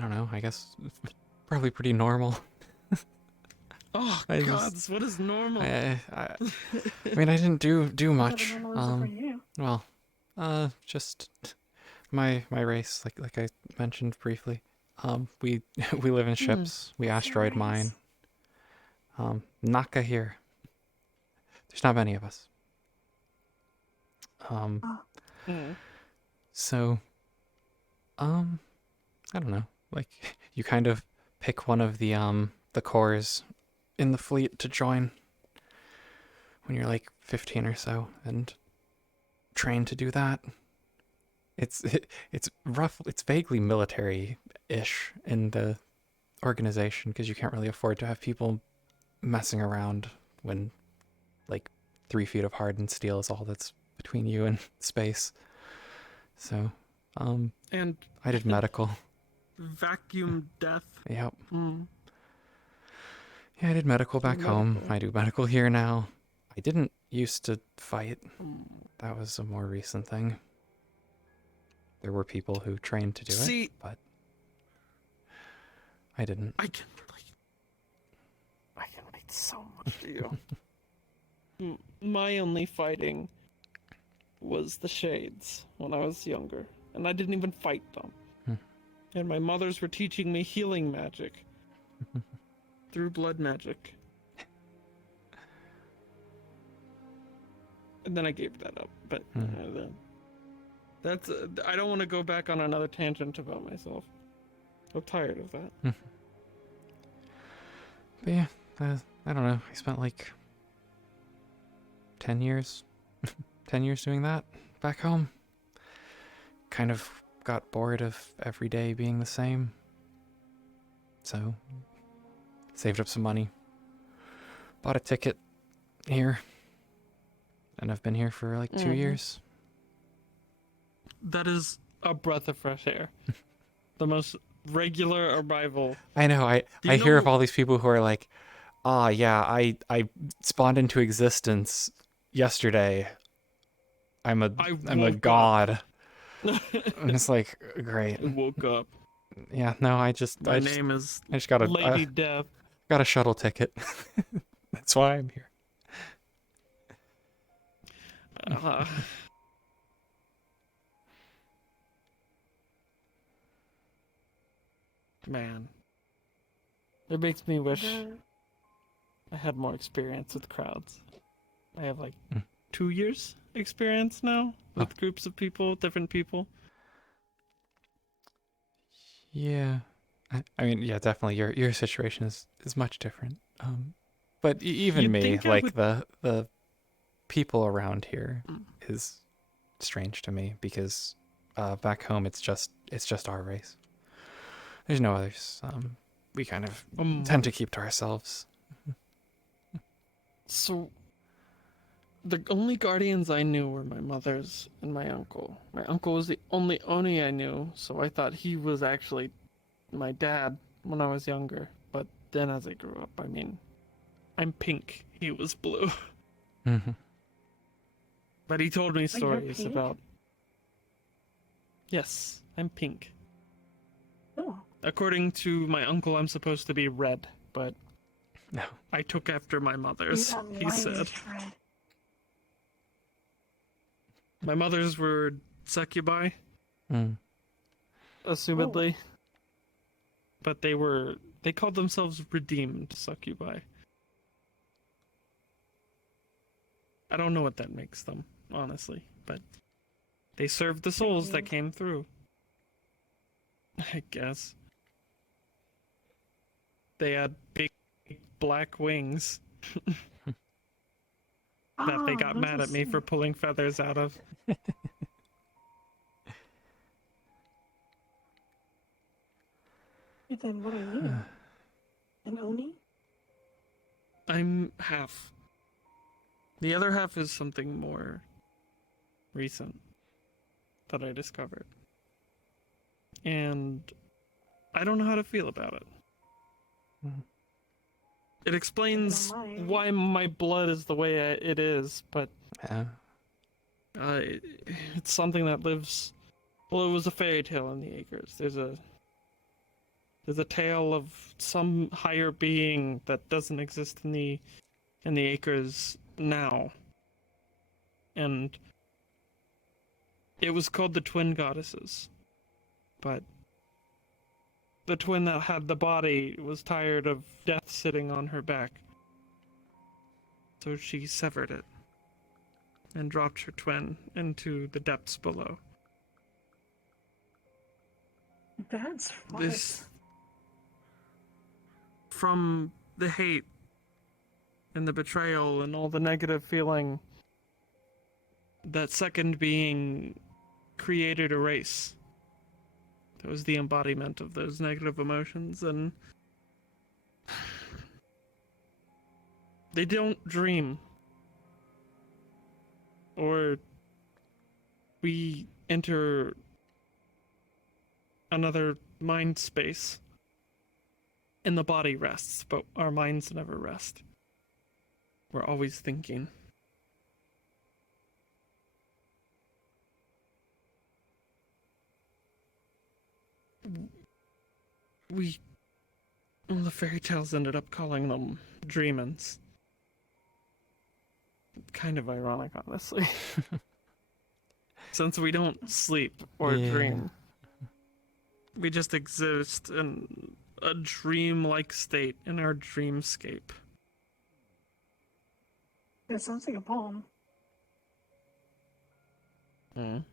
don't know. I guess probably pretty normal. Oh, I gods, what is normal? I mean, I didn't do much. normal is it for you? Well, just my race, like I mentioned briefly. We live in ships. We asteroid mine. Naka here. There's not many of us. So, I don't know. Like, you kind of pick one of the cores in the fleet to join when you're like 15 or so and train to do that. It's rough. It's vaguely military-ish in the organization because you can't really afford to have people messing around when like 3 feet of hardened steel is all that's between you and space. So, and I did medical. Vacuum death. Yep. Yeah, I did medical back home. I do medical here now. I didn't used to fight. That was a more recent thing. There were people who trained to do it, but I didn't. I can relate so much to you. My only fighting was the Shades when I was younger, and I didn't even fight them. And my mothers were teaching me healing magic through blood magic. And then I gave that up, but that's I don't want to go back on another tangent about myself. I'm tired of that. But yeah, I don't know. I spent like 10 years, 10 years doing that back home. Kind of got bored of every day being the same. So, saved up some money, bought a ticket here, and I've been here for like 2 years. That is a breath of fresh air. The most regular arrival. I know. I hear of all these people who are like, yeah, I spawned into existence yesterday. I'm a woke up. god. And it's like, great. I woke up. Yeah, no, I just My name is got a Lady Death. got a shuttle ticket. That's why I'm here. Man. It makes me wish I had more experience with crowds. I have like 2 years experience now with groups of people, different people. Yeah. I mean, yeah, definitely your situation is much different. But even You'd me, think I like would- the people around here is strange to me because back home it's just our race. There's no others. We kind of tend to keep to ourselves. So, the only guardians I knew were my mother's and my uncle. My uncle was the only Oni I knew, so I thought he was actually my dad when I was younger. But then as I grew up, I mean, I'm pink, he was blue. Mm-hmm. But he told me you're stories pink? about... Yes, I'm pink. Oh. According to my uncle, I'm supposed to be red, but no. I took after my mother's, You have he said. light red. My mother's were succubi, Mm. assumedly. But they called themselves redeemed succubi. I don't know what that makes them, honestly, but they served the souls that came through. I guess. They had big black wings that they got mad at me for pulling feathers out of. Then what are you? An Oni? I'm half. The other half is something more recent that I discovered. And I don't know how to feel about it. It explains why my blood is the way it is, but it's something that lives. Well, it was a fairy tale in the acres. There's a tale of some higher being that doesn't exist in the acres now, and it was called the twin goddesses, but the twin that had the body was tired of death sitting on her back. So she severed it and dropped her twin into the depths below. That's right. This, from the hate and the betrayal and all the negative feeling, that second being created a race. That was the embodiment of those negative emotions, and they don't dream. Or we enter another mind space and the body rests, but our minds never rest. We're always thinking. The fairy tales ended up calling them dreamins. Kind of ironic, honestly. Since we don't sleep or dream. We just exist in a dream-like state in our dreamscape. That sounds like a poem. I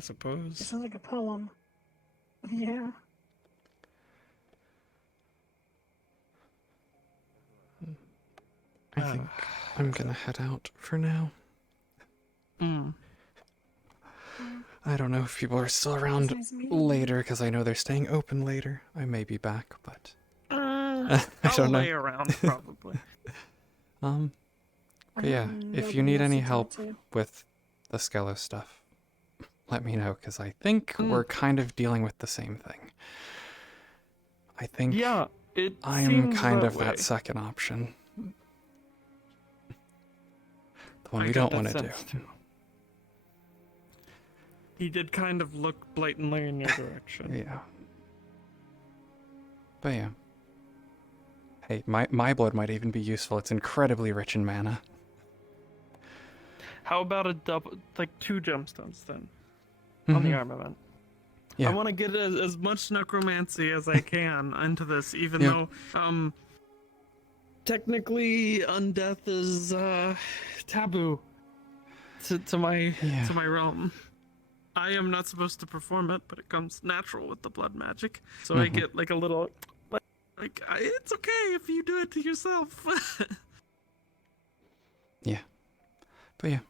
suppose. It sounds like a poem. Yeah. I think I'm gonna head out for now. I don't know if people are still around later, because I know they're staying open later. I may be back, but I don't know. I'll lay around, probably. But yeah, if you need any help with the Skello stuff, let me know, because I think we're kind of dealing with the same thing. I think... Yeah, I am seems kind that of that way. second option. The one I we got don't that want to do. sense, too. He did kind of look blatantly in your direction. Yeah. But yeah. Hey, my blood might even be useful. It's incredibly rich in mana. How about a double, like 2 gemstones then, on the Mhm. armament? Yeah. I want to get as much necromancy as I can into this, even Yeah. though, technically undeath is taboo to my realm. I am not supposed to perform it, but it comes natural with the blood magic. So I Mhm. get like a little, it's okay if you do it to yourself. Yeah. But yeah.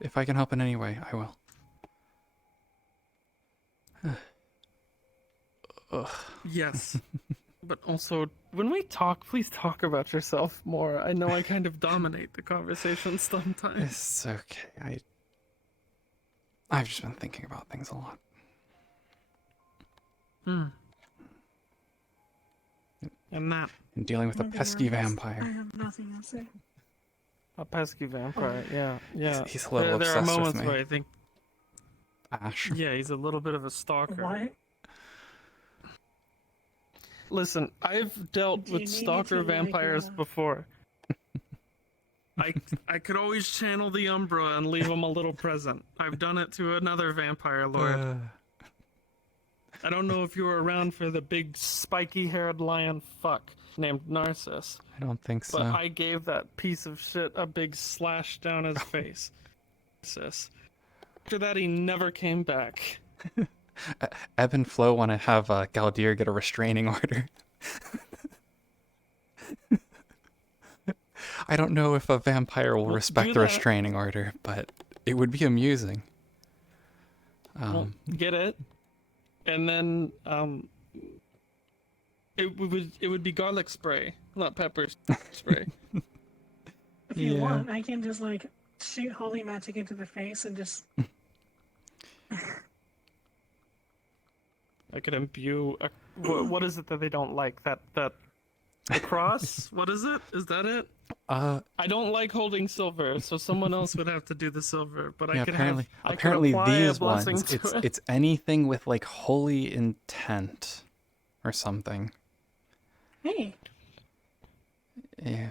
If I can help in any way, I will. Ugh. Yes. But also, when we talk, please talk about yourself more. I know I kind of dominate the conversation sometimes. It's okay. I've just been thinking about things a lot. And that. And dealing with a I'll be pesky honest, I vampire. have nothing to say. A pesky vampire, yeah. He's a little there are obsessed with moments me. where I think, Ash. yeah, he's a little bit of a stalker. What? Listen, I've dealt Do you with need me stalker to, like, vampires before. I could always channel the Umbra and leave him a little present. I've done it to another vampire lord. I don't know if you were around for the big spiky-haired lion fuck named Narcissus. I don't think so. But I gave that piece of shit a big slash down his face. After that, he never came back. Ebb and Flow want to have Galdir get a restraining order. I don't know if a vampire will Well, respect do the that. restraining order, but it would be amusing. Well, get it, and then it would be garlic spray, not pepper spray. If you want, I can just like shoot holy magic into the face and just. I could imbue. What is it that they don't like? That the cross? What is it? Is that it? I don't like holding silver, so someone else would have to do the silver. But yeah, I could apparently, have. apparently I could apply these a blessing ones, to it. it's anything with like holy intent or something. Hey. Yeah.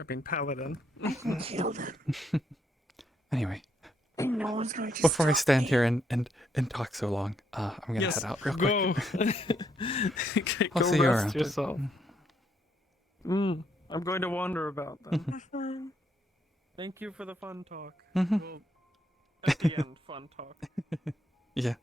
I mean, paladin. I can kill them. Anyway, And no one's going to before I stop stand me. here and talk so long, I'm gonna Yes, head out real go. quick. I'll Go see you rest around. yourself. I'm going to wander about then. Have fun. Thank you for the fun talk. Mhm. Well, at the end, fun talk. Yeah.